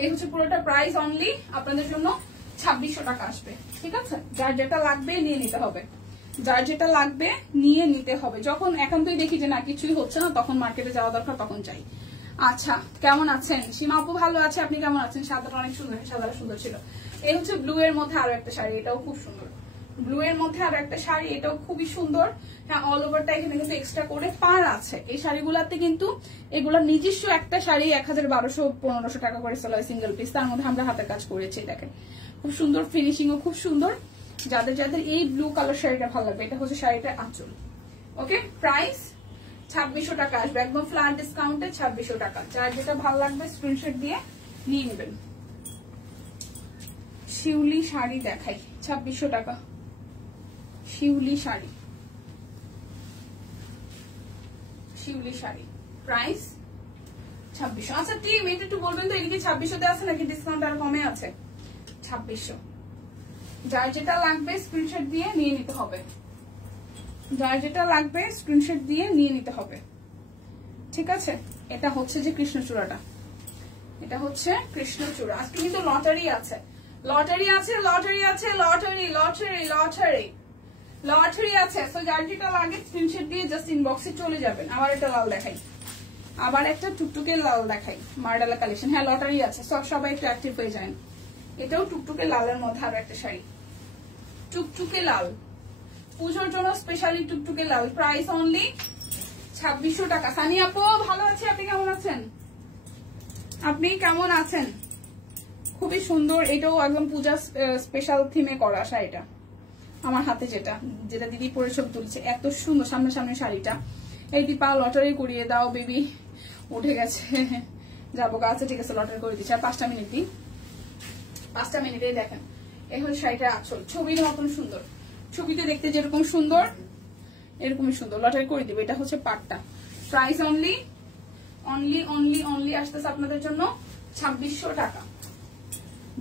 এই হচ্ছে পুরোটা প্রাইস অনলি আপনাদের জন্য 2600 টাকা আসবে। ঠিক আছে, যার যেটা লাগবে নিয়ে নিতে হবে, যার যেটা লাগবে নিয়ে নিতে হবে। যখন একান্তই দেখি যে না কিছুই হচ্ছে না, তখন মার্কেটে যাওয়া দরকার, তখন চাই। আচ্ছা, কেমন আছেন? সীমা আপু ভালো আছে, আপনি কেমন আছেন? সাদাটা অনেক সুন্দর, সাদাটা সুন্দর ছিল। এই হচ্ছে ব্লু এর মধ্যে আরো একটা শাড়ি, এটাও খুব সুন্দর। ব্লু এর মধ্যে আরো একটা শাড়ি, এটাও খুবই সুন্দর। হ্যাঁ, অল ওভারটা এখানে কিন্তু এক্সট্রা করে পার আছে। এই শাড়িগুলাতে কিন্তু এগুলোর নিজস্ব একটা শাড়ি 1200-1500 টাকা করে সেল হয় সিঙ্গেল পিস। তার মধ্যে আমরা হাতের কাজ করেছি, দেখেন খুব সুন্দর, ফিনিশিং ও খুব সুন্দর। যাদের যাদের এই ব্লু কালার শাড়িটা ভালো লাগবে, এটা হচ্ছে শাড়িটার আঁচল। ওকে, প্রাইস 2600 টাকা আসবে, একদম ফ্ল্যাট ডিসকাউন্টে 2600 টাকা। যার যেটা ভালো লাগবে স্ক্রিনশট দিয়ে নিয়ে নেবেন। শিউলি শাড়ি দেখাই, 2600 টাকা শিউলি শাড়ি, শিউলি শাড়ি প্রাইস 2600। আচ্ছা টিম এটা একটু বলবেন তো, এদিকে 2600 আছে নাকি ডিসকাউন্ট আর কমে আছে? 2600। যার যেটা লাগবে স্ক্রিনশট দিয়ে নিয়ে নিতে হবে, যার যেটা লাগবে স্ক্রিনশট দিয়ে নিয়ে নিতে হবে। ঠিক আছে, এটা হচ্ছে যে কৃষ্ণচূড়াটা, এটা হচ্ছে কৃষ্ণচূড়া। আজকে কিন্তু লটারি আছে, লটারি আছে, লটারি আছে, লটারি লটারি লটারি লটারি আছে। সো যার যেটা লাগে স্ক্রিনশট দিয়ে জাস্ট ইনবক্সে চলে যাবেন। আবার একটা লাল দেখাই, আবার একটা টুকটুকে লাল দেখাই, মার্ডালা কালেকশন। হ্যাঁ লটারি আছে, সবাই একটু অ্যাক্টিভ হয়ে যান। এটাও টুকটুকে লালের মধ্যে আরো একটা শাড়ি, টুকটুকে লাল, পুজোর জন্য স্পেশালি টুকটুকে লাল। প্রাইস অনলি 2600 টাকা। সানি আপু ভালো আছে, আপনি কেমন আছেন? আপনি কেমন আছেন? খুবই সুন্দর, এটাও একদম পূজা স্পেশাল থিমে করা শাড়িটা। আমার হাতে যেটা যেটা দিদি পরে ছবি তুলছে, এত সুন্দর সামনে সামনে শাড়িটা। এই দীপা লটারি করিয়ে দাও বেবি, উঠে গেছে, যাবো গা। আচ্ছা ঠিক আছে, লটারি করে দিচ্ছি, আর 5টা মিনিট দিই, 5টা মিনিটেই দেখেন। এই হচ্ছে শাড়িটার আঁচল, ছবির মতন সুন্দর, ছবিতে দেখতে যেরকম সুন্দর এরকমই সুন্দর। লটারি করে দিবে, এটা হচ্ছে পাটটা। Price only only only only আসতেছে আপনাদের জন্য 2600 টাকা।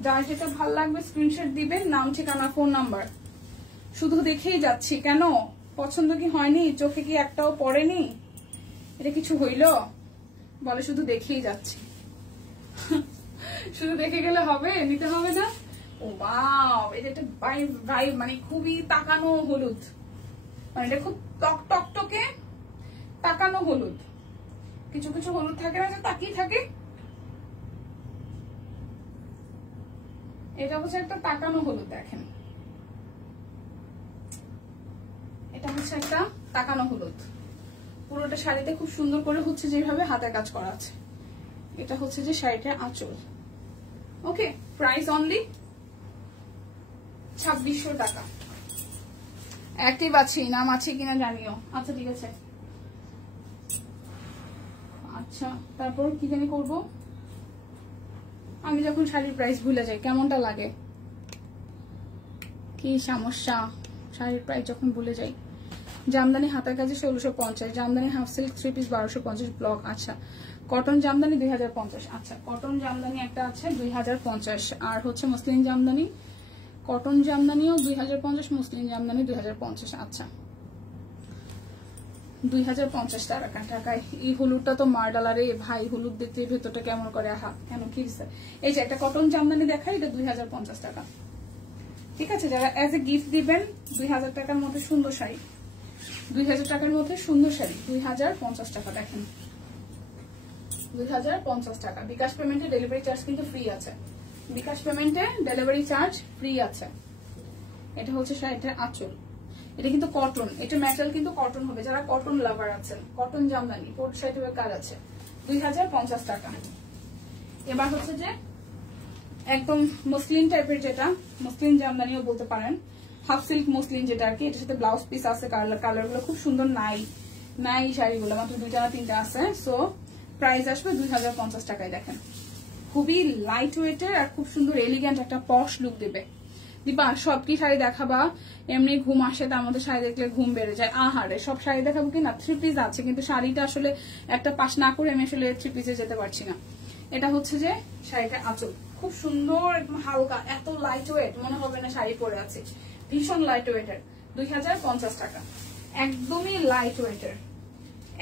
যার যেটা ভালো লাগবে স্ক্রিনশট দিবেন, নাম, ঠিকানা, ফোন নাম্বার। শুধু দেখেই যাচ্ছি কেন? পছন্দ কি হয়নি? চোখে কি একটাও পড়েনি? এটা কিছু হইল? বলে শুধু দেখেই যাচ্ছি। শুধু দেখে গেলে হবে? নিতে হবে না? ও ওয়াও, এটা একটা ভাইব, মানে খুবই তাকানো হলুদ, মানে এটা খুব টকটকে তাকানো হলুদ। কিছু কিছু হলুদ থাকে না যে তাকিয়ে থাকে, এটা হচ্ছে একটা তাকানো হলুদ। দেখেন এটা হচ্ছে একটা তাকানো হলুদ। পুরোটা শাড়িতে খুব সুন্দর করে হচ্ছে যেভাবে হাতের কাজ করা আছে। এটা হচ্ছে যে শাড়িটার আঁচল। ওকে, প্রাইস অনলি 2600 টাকা। অ্যাক্টিভ আছি, নাম আছে কিনা জানিও। আচ্ছা ঠিক আছে, আচ্ছা তারপর কি জানি করবো আমি, যখন শাড়ির প্রাইস ভুলে যাই কেমনটা লাগে, কি সমস্যা শাড়ির প্রাইস যখন ভুলে যাই। জামদানি হাতের কাজে 1650, Jamdani half silk 3 piece 1250 block. আচ্ছা, কটন জামদানি 2050। আচ্ছা, কটন জামদানি একটা আছে 2050, আর হচ্ছে মুসলিম জামদানি, কটন জামদানিও 2050, মুসলিম জামদানি 2050। আচ্ছা 2050 টাকায়। এই হলুদটা তো মার্ডালারে ভাই, হলুদ দেখতে ভেতরটা কেমন করে, আহা কেন কি। এই যে একটা কটন জামদানি দেখাই, এটা 2050 টাকা। ঠিক আছে, যারা এজ এ গিফট দিবেন 2000 টাকার মধ্যে সুন্দর শাড়ি, 2000 টাকার মধ্যে সুন্দর শাড়ি 2050 টাকা। দেখেন 2050 টাকা। বিকাশ পেমেন্টে ডেলিভারি চার্জ কিন্তু ফ্রি আছে, বিকাশ পেমেন্টে ডেলিভারি চার্জ ফ্রি আছে। এটা হচ্ছে শাড়িটার আঁচল, এটা কিন্তু কটন, এটা ম্যাটেরিয়াল কিন্তু কটন হবে। যারা কটন লাভার আছেন, কটন জামদানি কোট সাইডের কাজ আছে, 2050 টাকা। এবার হচ্ছে যে একদম মসলিন টাইপের, যেটা মসলিন জামদানিও বলতে পারেন, হাফ সিল্ক মসলিন যেটা আর কি। এটার সাথে ব্লাউজ পিস আছে, কালার গুলো খুব সুন্দর। নাই শাড়িগুলো মাত্র 2টা না 3টা আছে। সো প্রাইস আসবে 2050 টাকায়। দেখেন খুবই লাইট ওয়েটের আর খুব সুন্দর এলিগেন্ট একটা পশ লুক দেবে। দীপা সব কি শাড়ি দেখাবা? এমনি ঘুম আসে, তার মধ্যে শাড়ি দেখলে ঘুম বেড়ে যায়। আহারে সব শাড়ি দেখাবো কি না? 3 পিস আছে, কিন্তু শাড়িটা আসলে একটা পাশ না করে আমি আসলে 3 পিসে যেতে পারছি না। এটা হচ্ছে যে শাড়িটা আঁচল, খুব সুন্দর একদম হালকা, এত লাইট ওয়েট মনে হবে না শাড়ি পরে আছে, ভীষণ লাইট ওয়েটের। 2050 টাকা, একদমই লাইট ওয়েটের,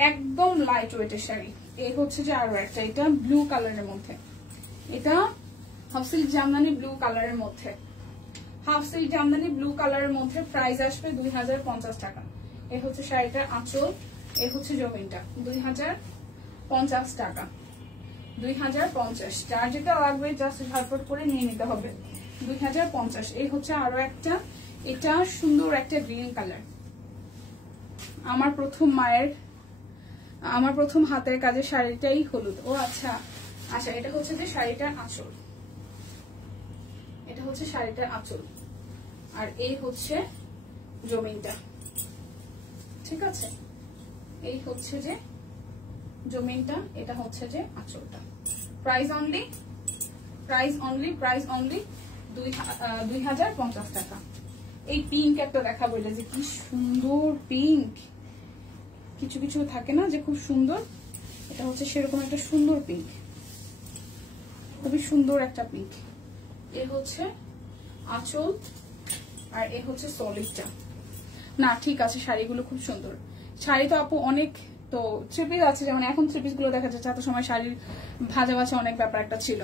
একদম লাইট ওয়েটের শাড়ি। এই হচ্ছে যে আরো একটা, এটা ব্লু কালারের মধ্যে, এটা হাফ সিল্ক জামদানি ব্লু কালারের মধ্যে, হাফ সিল্ক জামদানি ব্লু কালারের মধ্যে। প্রাইস আসবে 2050 টাকা। এই হচ্ছে শাড়িটার আঁচল, এই হচ্ছে জমিনটা। 2050 টাকা, 2050। যার যেটা লাগবে জাস্ট ঝটপট করে নিয়ে নিতে হবে। 2050। এই হচ্ছে আরো একটা, এটা সুন্দর একটা গ্রিন কালার। আমার প্রথম হাতের কাজের শাড়িটাই হলুদ। ও আচ্ছা আচ্ছা, এটা হচ্ছে যে শাড়িটার আঁচল, এটা হচ্ছে শাড়িটার আঁচল, আর এই হচ্ছে জমিনটা। ঠিক আছে, এই হচ্ছে যে জমিনটা, এটা হচ্ছে যে আঁচলটা। প্রাইস অনলি 2050 টাকা। এই পিঙ্ক একটা দেখাবো, এটা যে কি সুন্দর পিঙ্ক, কিছু কিছু থাকে না যে খুব সুন্দর, এটা হচ্ছে সেরকম একটা সুন্দর পিঙ্ক, খুবই সুন্দর একটা পিঙ্ক। এ হচ্ছে আঁচল আর এ হচ্ছে সলিডটা। না ঠিক আছে, শাড়িগুলো খুব সুন্দর। শাড়ি তো আপু অনেক, তো থ্রি পিস আছে, যেমন এখন থ্রি পিস গুলো দেখা যাচ্ছে, এত সময় শাড়ির ভাজা ভাজা অনেক ব্যাপার একটা ছিল।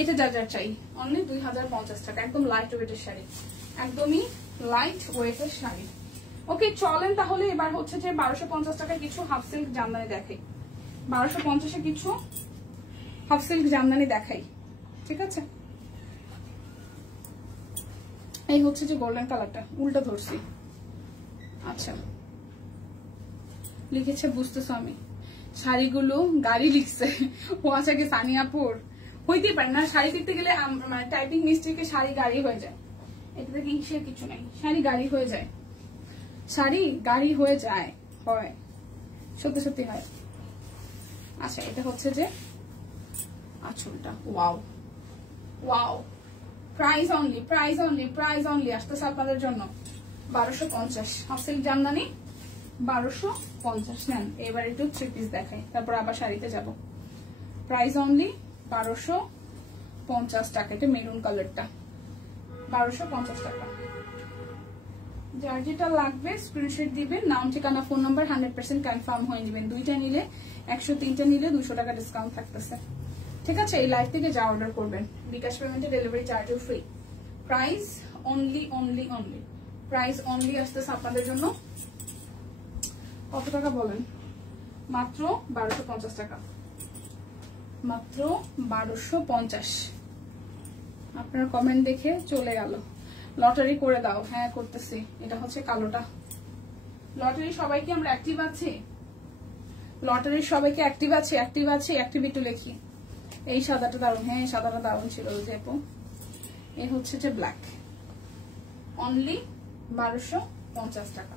এটা যা যা চাই অনলি 2050 টাকা, একদম লাইট ওয়েটের শাড়ি, একদমই লাইট ওয়েটের শাড়ি। ওকে চলেন তাহলে এবার হচ্ছে যে 1250 টাকা কিছু হাফ সিল্ক জামদানি দেখাই। 1250-এ কিছু হাফ সিল্ক জামদানি দেখাই, ঠিক আছে। এই হচ্ছে যে গোল্ডেন কালারটা, উল্টা ধরছি। আচ্ছা লিখেছে, বুঝতেছো আমি শাড়িগুলো গাড়ি লিখছে। ও আচ্ছা কি সানিয়াপুর হইতেই পারে না, শাড়ি কিনতে গেলে মানে টাইপিং মিস্টেকে শাড়ি গাড়ি হয়ে যায়। এটাতে কিসের কিছু নাই, শাড়ি গাড়ি হয়ে যায়, শাড়ি গাড়ি হয়ে যায়, হয় সত্যি সত্যি হয়। আচ্ছা এটা হচ্ছে যে আঁচলটা। ওয়াও ওয়াও, প্রাইস অনলি আসতেছে আপনাদের জন্য 1250। হাফ সিল্ক জামদানি 1250 নেন। এবার একটু থ্রি পিস দেখাই, তারপর আবার শাড়িতে যাব। প্রাইস অনলি 1250 টাকা। এটা মেরুন কালারটা 1250 টাকা। যার যেটা লাগবে স্ক্রিনশট দিবেন, নাম ঠিকানা ফোন নাম্বার 100% কনফার্ম হয়ে নেবেন। 2টা নিলে 103টা নিলে 200 টাকা ডিসকাউন্ট থাকতেছে, ঠিক আছে। এই লাইভ থেকে যা অর্ডার করবেন বিকাশ পেমেন্টে ডেলিভারি চার্জও free. Price only price only আসতেছে আপনাদের জন্য কত টাকা বলেন? মাত্র 1250 টাকা, মাত্র 1250। আপনার কমেন্ট দেখে চলে গেল। লটারি করে দাও, হ্যাঁ করতেছি। এটা হচ্ছে কালোটা। লটারি সবাইকে আমরা অ্যাক্টিভ আছি, লটারির সবাইকে অ্যাক্টিভ আছে, অ্যাক্টিভ একটু লেখি। এই সাদাটা দারুণ, হ্যাঁ সাদাটা দারুণ ছিল আপু। এই হচ্ছে যে ব্ল্যাক, অনলি 1250 টাকা।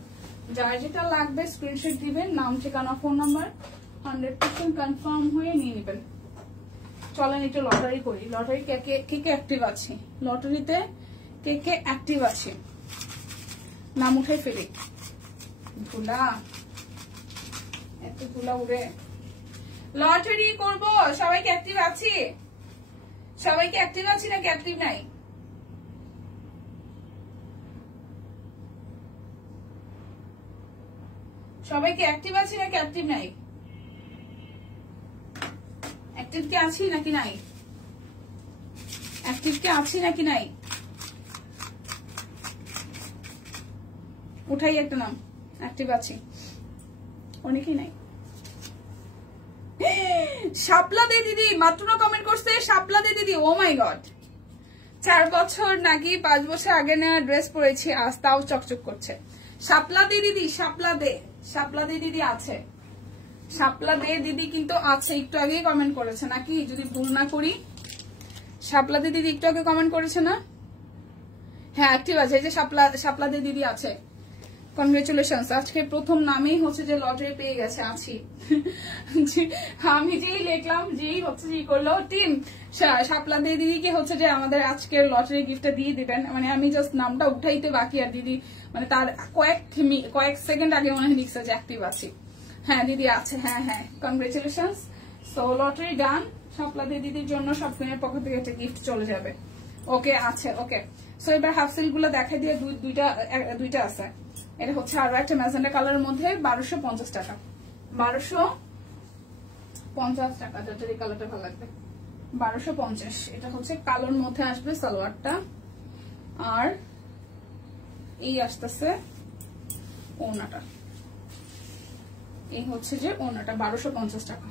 যার যেটা লাগবে স্ক্রিনশট দিবেন, নাম ঠিকানা ফোন নাম্বার 100% কনফার্ম হয়ে নিয়ে নেবেন। চলেন একটু লটারি করি। লটারি কে কে অ্যাক্টিভ আছে? লটারিতে কে কে অ্যাক্টিভ আছে? নাম উঠাই ফেলি। ধুলা, এত ধুলা উড়ে। লটারি করব, সবাইকে অ্যাক্টিভ আছি? সবাইকে অ্যাক্টিভ আছি নাকি অ্যাক্টিভ নাই? সবাইকে অ্যাক্টিভ আছি নাকি অ্যাক্টিভ নাই? অ্যাক্টিভ কে আছি নাকি নাই? অ্যাক্টিভ কে আছি নাকি নাই? উঠাই একটা নাম, অ্যাক্টিভ আছি। অনেকেই নাই। শাপলা দে দিদি মাত্র না কমেন্ট করছে, শাপলা দে দিদি। ও মাই গড, 4 বছর নাকি 5 বছর আগে নেওয়া ড্রেস পরেছি, আজ তাও চকচক করছে। শাপলা দে দিদি, শাপলা দে দিদি আছে, শাপলা দে দিদি কিন্তু আছে। একটু আগেই কমেন্ট করেছে নাকি, যদি ভুল না করি। শাপলা দে দিদি একটু আগে কমেন্ট করেছে না? হ্যাঁ অ্যাক্টিভ আছে, এই যে শাপলা দে দিদি আছে। কনগ্রেচুলেশনস, আজকে প্রথম নামেই হচ্ছে যে লটারি পেয়ে গেছে। আছি আমি যেই লিখলাম, যেই হচ্ছে যে করলো টিম শাপলা দে দিদিকে হচ্ছে যে আমাদের আজকের লটারি গিফটটা দিয়ে দিবেন। মানে আমি জাস্ট নামটা উঠাইতে বাকি, আর দিদি মানে তার কয়েক সেকেন্ড আগে মনে হয় লিখছে যে অ্যাক্টিভ আছি। হ্যাঁ দিদি আছে, হ্যাঁ হ্যাঁ কনগ্রেচুলেশনস। সো লটারি ডান, শাপলা দিদির জন্য সব কিনের পক্ষ থেকে একটা গিফট চলে যাবে। ওকে আছে, ওকে। সো এবার হাফ সিল্ক গুলো দেখাই দিয়ে দুইটা আছে। এটা হচ্ছে আরো একটা ম্যাজেন্ডা কালারের মধ্যে 1250 টাকা, 1250 টাকা। যার এই কালারটা ভালো লাগবে 1250। এটা হচ্ছে কালোর মধ্যে আসবে সালোয়ারটা, আর এই আসতেছে ওড়নাটা। এই হচ্ছে যে ওড়নাটা 1250 টাকা।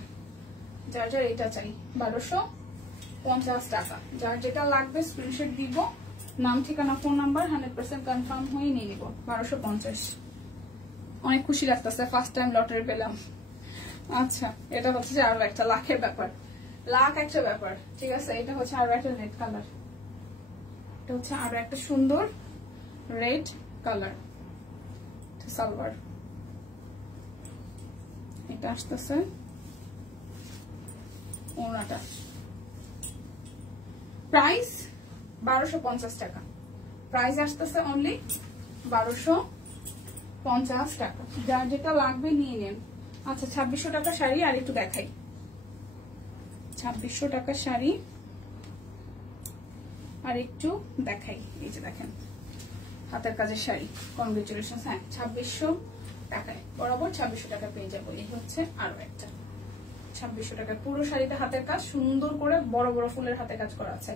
যার যার এটা চাই 1250 টাকা। যার যেটা লাগবে স্ক্রিনশট দিব, নাম ঠিকানা ফোন নাম্বার 100% কনফার্ম হয়ে নিয়ে নিব। 1250। অনেক খুশি লাগতেছে, ফার্স্ট টাইম লটারি পেলাম। আচ্ছা, এটা হচ্ছে যে আরো একটা লাখের ব্যাপার, লাখ একটা ব্যাপার। ঠিক আছে, এটা হচ্ছে আরো একটা রেড কালার। এটা হচ্ছে আরো একটা সুন্দর রেড কালার সালোয়ার। এটা আসতেছে ওড়নাটা। প্রাইস 1250 টাকা। প্রাইস আসতেছে অনলি 1250 টাকা। যার যেটা লাগবে নিয়ে নেন। আচ্ছা, 2600 টাকা শাড়ি আর একটু দেখাই। 2600 টাকা শাড়ি আর একটু দেখাই। এই যে দেখেন, হাতের কাজের শাড়ি। কংগ্রেচুলেশন। হ্যাঁ, 2600 টাকায় বরাবর 2600 টাকা পেয়ে যাবো। এই হচ্ছে আরো একটা 2600 টাকা। পুরো শাড়িতে হাতের কাজ, সুন্দর করে বড় বড় ফুলের হাতে কাজ করা আছে।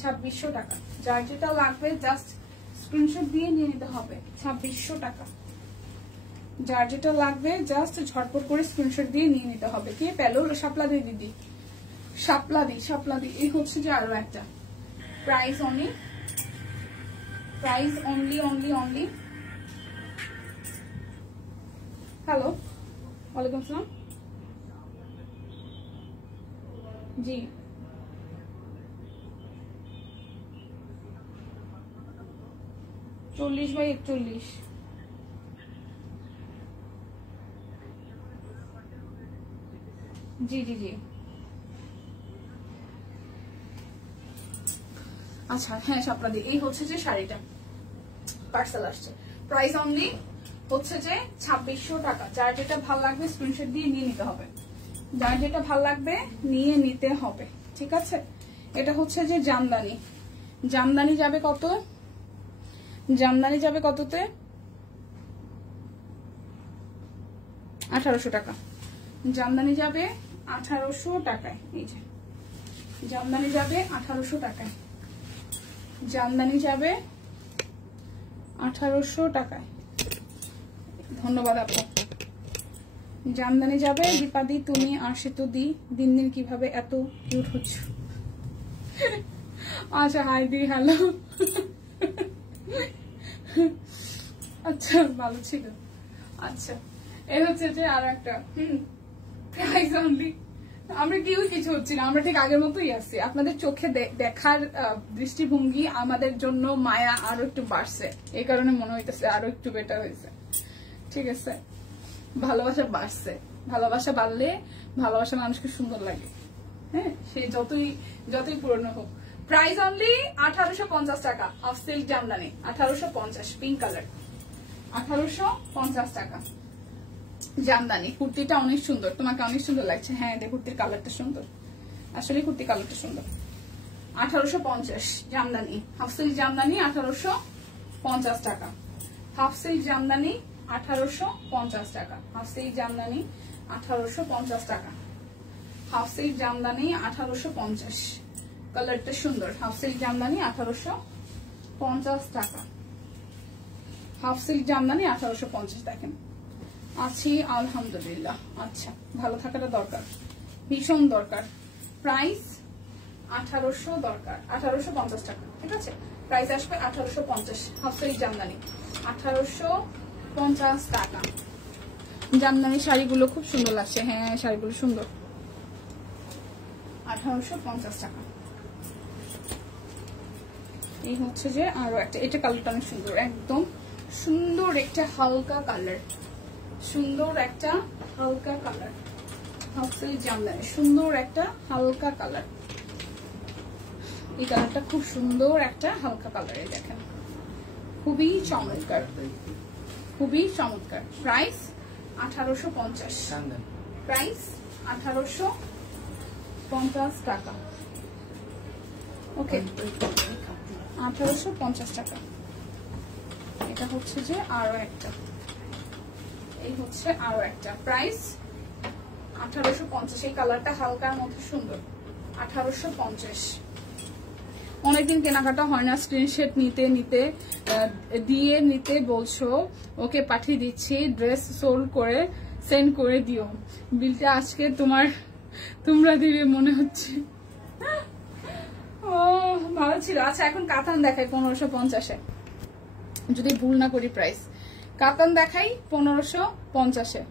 2600 টাকা। যার যেটা লাগবে জাস্ট স্ক্রিনশট দিয়ে নিয়ে নিতে হবে। 2600 টাকা। যার যেটা লাগবে জাস্ট ঝটপট করে স্ক্রিনশট দিয়ে নিয়ে নিতে হবে। কে পেলো? শাপলা দিদি। শাপলা দি। এই হচ্ছে যে আরো একটা। প্রাইস অনলি হ্যালো, ওয়ালাইকুম আসসালাম। জি, চল্লিশ বাই 41। জি জি জি। আচ্ছা, হ্যাঁ শাপলা দি। এই হচ্ছে যে শাড়িটা পার্সেল আসছে। প্রাইস অনলি হচ্ছে যে 2600 টাকা। যার যেটা ভালো লাগবে স্ক্রিনশট দিয়ে নিয়ে নিতে হবে। যার যেটা ভালো লাগবে নিয়ে নিতে হবে। ঠিক আছে, এটা হচ্ছে যে জামদানি। জামদানি যাবে কত? জামদানি যাবে কততে? 1800 টাকা। জামদানি যাবে 1800 টাকায়। এই যে জামদানি যাবে 1800 টাকায়। জামদানি যাবে 1800 টাকায়। ধন্যবাদ আপু। জামদানি যাবে। দীপাদি তুমি আর সে তো দিন দিন কিভাবে এত কিউট হচ্ছ। আচ্ছা, হাই দি, হ্যালো। আচ্ছা, ভালো ছিল। আচ্ছা, এই হচ্ছে যে আর একটা প্রাইস অনলি। আমরা কেউ কিছু হচ্ছি না, আমরা ঠিক আগের মতোই আছি। আপনাদের চোখে দেখার দৃষ্টিভঙ্গি আমাদের জন্য মায়া আরো একটু বাড়ছে, এই কারণে মনে হইতেছে আরো একটু বেটার হয়েছে। ঠিক আছে, ভালোবাসা বাড়ছে। ভালোবাসা বাড়লে ভালোবাসা মানুষকে সুন্দর লাগে। হ্যাঁ, সে যতই পুরনো হোক। প্রাইস অনলি 1850 টাকা। Half silk Jamdani 1850, pink colour 1850 টাকা। জামদানি কুর্তিটা অনেক সুন্দর, তোমাকে অনেক সুন্দর লাগছে। হ্যাঁ, কুর্তির কালারটা সুন্দর, আসলে কুর্তির কালারটা সুন্দর। 1850 জামদানি, হাফ সিল্ক জামদানি 1850 টাকা। হাফ সিল্ক জামদানি 1850 টাকা। হাফ সিল্ক জামদানি 1850 টাকা। হাফ সিল্ক জামদানি 1850, কালারটা সুন্দর। হাফ সিল্ক জামদানি 1850 টাকা। Half silk Jamdani 1850। দেখেন আছি আলহামদুলিল্লাহ। আচ্ছা, ভালো থাকাটা দরকার, ভীষণ দরকার। প্রাইস 1800 দরকার, 1850 টাকা। ঠিক আছে, প্রাইস আসবে 1850। হাফ সিল্ক জামদানি 1850 টাকা। জামদানি শাড়িগুলো খুব সুন্দর লাগছে। হ্যাঁ, শাড়িগুলো সুন্দর। 1850 টাকা। এই হচ্ছে যে আরো একটা, এটা কালারটা অনেক সুন্দর, একদম সুন্দর একটা হালকা কালার, সুন্দর একটা হালকা কালার। হাফ সিল্ক জামদানি সুন্দর একটা হালকা কালার। এই কালারটা খুব সুন্দর একটা হালকা কালার। দেখেন, খুবই চমৎকার, খুবই চমৎকার। প্রাইস 1850। প্রাইস 1850 50 টাকা। ওকে 1850 টাকা। এটা হচ্ছে যে আরো একটা, এই হচ্ছে আরো একটা, প্রাইস 1850। এই কালারটা হালকার মধ্যে সুন্দর, 1850। অনেকদিন কেনাকাটা হয় না, স্ক্রিনশট নিতে বলছো, ওকে পাঠিয়ে দিচ্ছি, ড্রেস সোল্ড করে সেন্ড করে দিও, বিলটা আজকে তোমরা দিবে মনে হচ্ছে। ও ভালো ছিল। আচ্ছা এখন কাতান দেখাই 1550-এ, যদি ভুল না করি প্রাইস। কাতান দেখাই 1550-এ,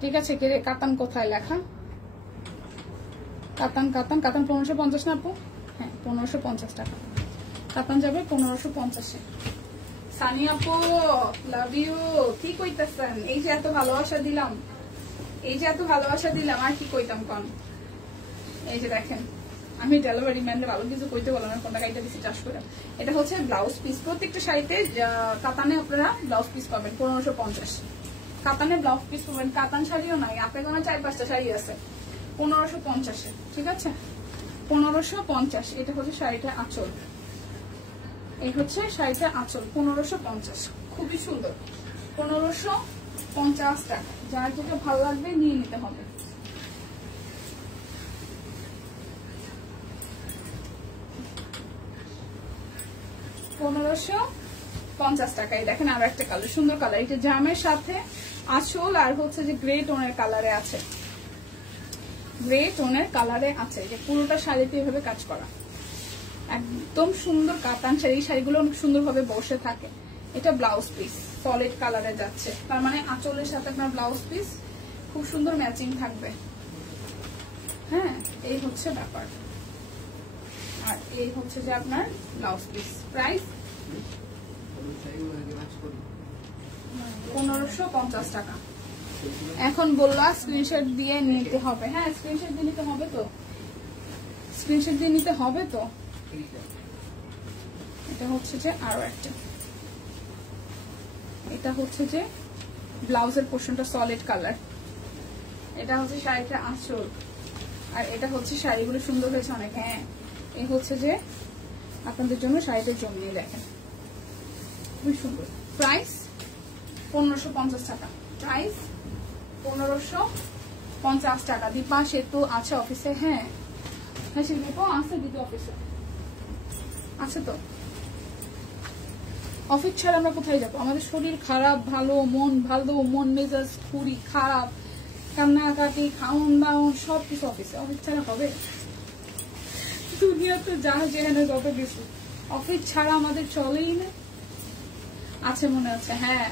ঠিক আছে? কাতান কোথায় লেখা? কাতান 1550 না আপু? হ্যাঁ 1550 টাকা কাতান যাবে 1550-এ। সানি আপু লাভ ইউ। কি কইতাছেন? এই যে এত ভালোবাসা দিলাম, আর কি কইতাম কন? এই যে দেখেন, আমি ডেলিভারি ম্যানকে ভালো কিছু কইতে বললাম না, কোনটা কাইটা দিচ্ছি চাষ করে। এটা হচ্ছে ব্লাউজ পিস, প্রত্যেকটা শাড়িতে কাতানে আপনারা ব্লাউজ পিস পাবেন 1550। কাতানে ব্লাউজ পিস পাবেন, কাতান শাড়িও নাই, আপনার কোনো 4-5টা শাড়ি আছে 1550-এ, ঠিক আছে? 1550। এটা হচ্ছে শাড়িটা আঁচল, এই হচ্ছে শাড়িটা আঁচল 1550, খুবই সুন্দর। 1550 টাকা, যার যেটা ভালো লাগবে নিয়ে নিতে হবে। টাকায় দেখেন আরো একটা কালার, সুন্দর কালার। এটা জামের সাথে আঁচল আর হচ্ছে যে গ্রে টোনের কালারে আছে, যে পুরোটা শাড়িতে এভাবে কাজ করা, একদম সুন্দর কাতান শাড়ি। এই শাড়িগুলো অনেক সুন্দর ভাবে বসে থাকে। এটা ব্লাউজ পিস সলিড কালারে যাচ্ছে, তার মানে আঁচলের সাথে আপনার ব্লাউজ পিস খুব সুন্দর ম্যাচিং থাকবে। হ্যাঁ এই হচ্ছে ব্যাপার, আর এই হচ্ছে যে আপনার ব্লাউজ পিস। প্রাইস 1550 টাকা। এখন বললা স্ক্রিনশট দিয়ে নিতে হবে। হ্যাঁ স্ক্রিনশট দিয়ে নিতে হবে তো, এটা হচ্ছে যে আরো একটা, এটা হচ্ছে যে ব্লাউজের পোর্শনটা সলিড কালার, এটা হচ্ছে শাড়িটা আঁচল, আর এটা হচ্ছে শাড়িগুলো সুন্দর হয়েছে অনেক। হ্যাঁ এই হচ্ছে যে আপনাদের জন্য শাড়িটা জমিয়ে দেখেন, খুবই সুন্দর। প্রাইস 1550 টাকা। প্রাইস 1550 টাকা। দীপা সেতু আছে অফিসে? হ্যাঁ শিল্পী আছে দিদি অফিসে, আছে তো। অফিস ছাড়া আমরা কোথায় যাবো? আমাদের শরীর খারাপ, মন মেজাজ খুবই খারাপ, কান্নাকাটি, খাওন দাওন সবকিছু অফিস ছাড়া হবে? দুনিয়া তো যা যেখানে যত কিছু, অফিস ছাড়া আমাদের চলেই না। আছে মনে আছে, হ্যাঁ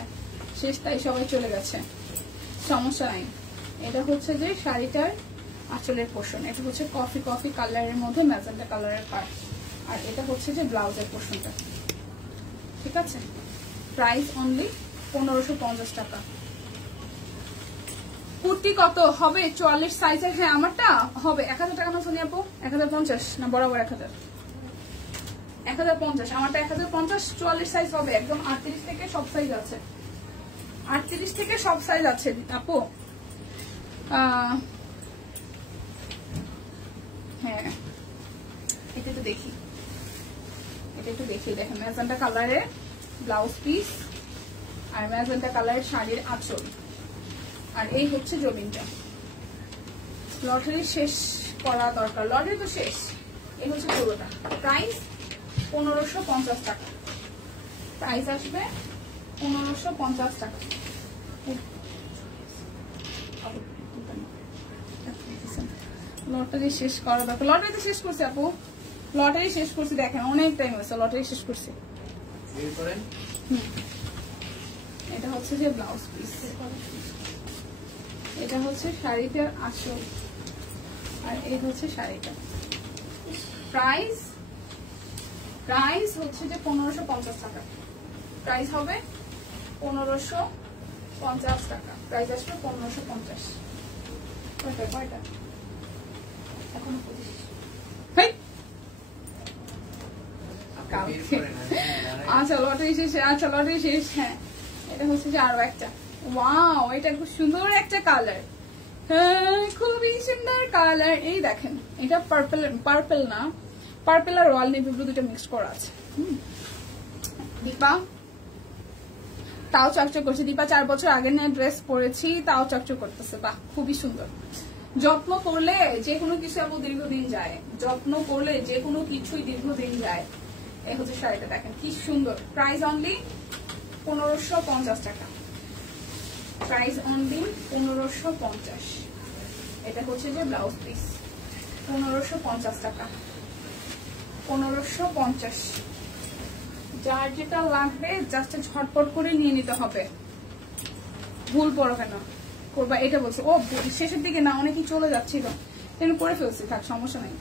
শেষ তাই সবাই চলে গেছে, সমস্যা নাই। এটা হচ্ছে যে শাড়িটার আঁচলের পোর্শন, এটা হচ্ছে কফি কালারের মধ্যে ম্যাজেন্টা কালারের পার্ট, আর এটা হচ্ছে যে ব্লাউজের পোর্শনটা, ঠিক আছে? প্রাইস অনলি 1550 টাকা। কুর্তি কত হবে? 44 সাইজের। হ্যাঁ আমারটা হবে 1000 টাকা না সোনিয়া আপু? 1050 না বরাবর 1050? আমারটা 1050, 44 সাইজ হবে একদম। 38 থেকে সব সাইজ আছে, 38 থেকে সব সাইজ আছে আপু। হ্যাঁ এটা একটু দেখি, দেখেন ম্যাজেন্টা কালারের ব্লাউজ পিস আর ম্যাজেন্টা কালারের শাড়ির আঁচল, আর এই হচ্ছে জমিনটা। লটারি শেষ করা দরকার, লটারি তো শেষ। এই হচ্ছে পুরোটা। প্রাইস 1550 টাকা। প্রাইস আসবে 1550 টাকা। লটারি শেষ করা দরকার। লটারি তো শেষ করছি আপু, লটারি শেষ করছি, দেখেন অনেক টাইম হয়েছে, লটারি শেষ করছি। এটা হচ্ছে যে ব্লাউজ পিস, এটা হচ্ছে শাড়িটার আঁচল, আর এই হচ্ছে শাড়িটা। প্রাইস হচ্ছে যে 1550 টাকা। প্রাইস হবে 1550 টাকা। প্রাইস আসবে 1550। কয়টা এখনো 25। আচ্ছা লটারি শেষ, হ্যাঁ এটা হচ্ছে যে আরো একটা। ওয়াও এটা খুব সুন্দর একটা কালার, হ্যাঁ খুবই সুন্দর কালার। এই দেখেন এটা পার্পল না, পার্পল আর রয়্যাল নেভি ব্লু দুটো মিক্স করা আছে। দীপা তাও চকচক করছে। দীপা 4 বছর আগে নিয়ে ড্রেস পরেছি, তাও চকচক করতেছে। বাহ খুবই সুন্দর। যত্ন করলে যে কোনো কিছু এবং দীর্ঘদিন যায়, যত্ন করলে যে কোনো কিছুই দীর্ঘদিন যায়। এই হচ্ছে শাড়িটা, দেখেন কি সুন্দর। প্রাইস অনলি 1550 টাকা। Price only 1550। এটা হচ্ছে যে ব্লাউজ পিস, 1550 টাকা। 1550। যার যেটা লাগবে জাস্ট ঝটপট করে নিয়ে নিতে হবে, ভুল পড়বে না করবা। এটা বলছে ও শেষের দিকে না, অনেকেই চলে যাচ্ছিল, তেমন করে ফেলছি, থাক সমস্যা নেই।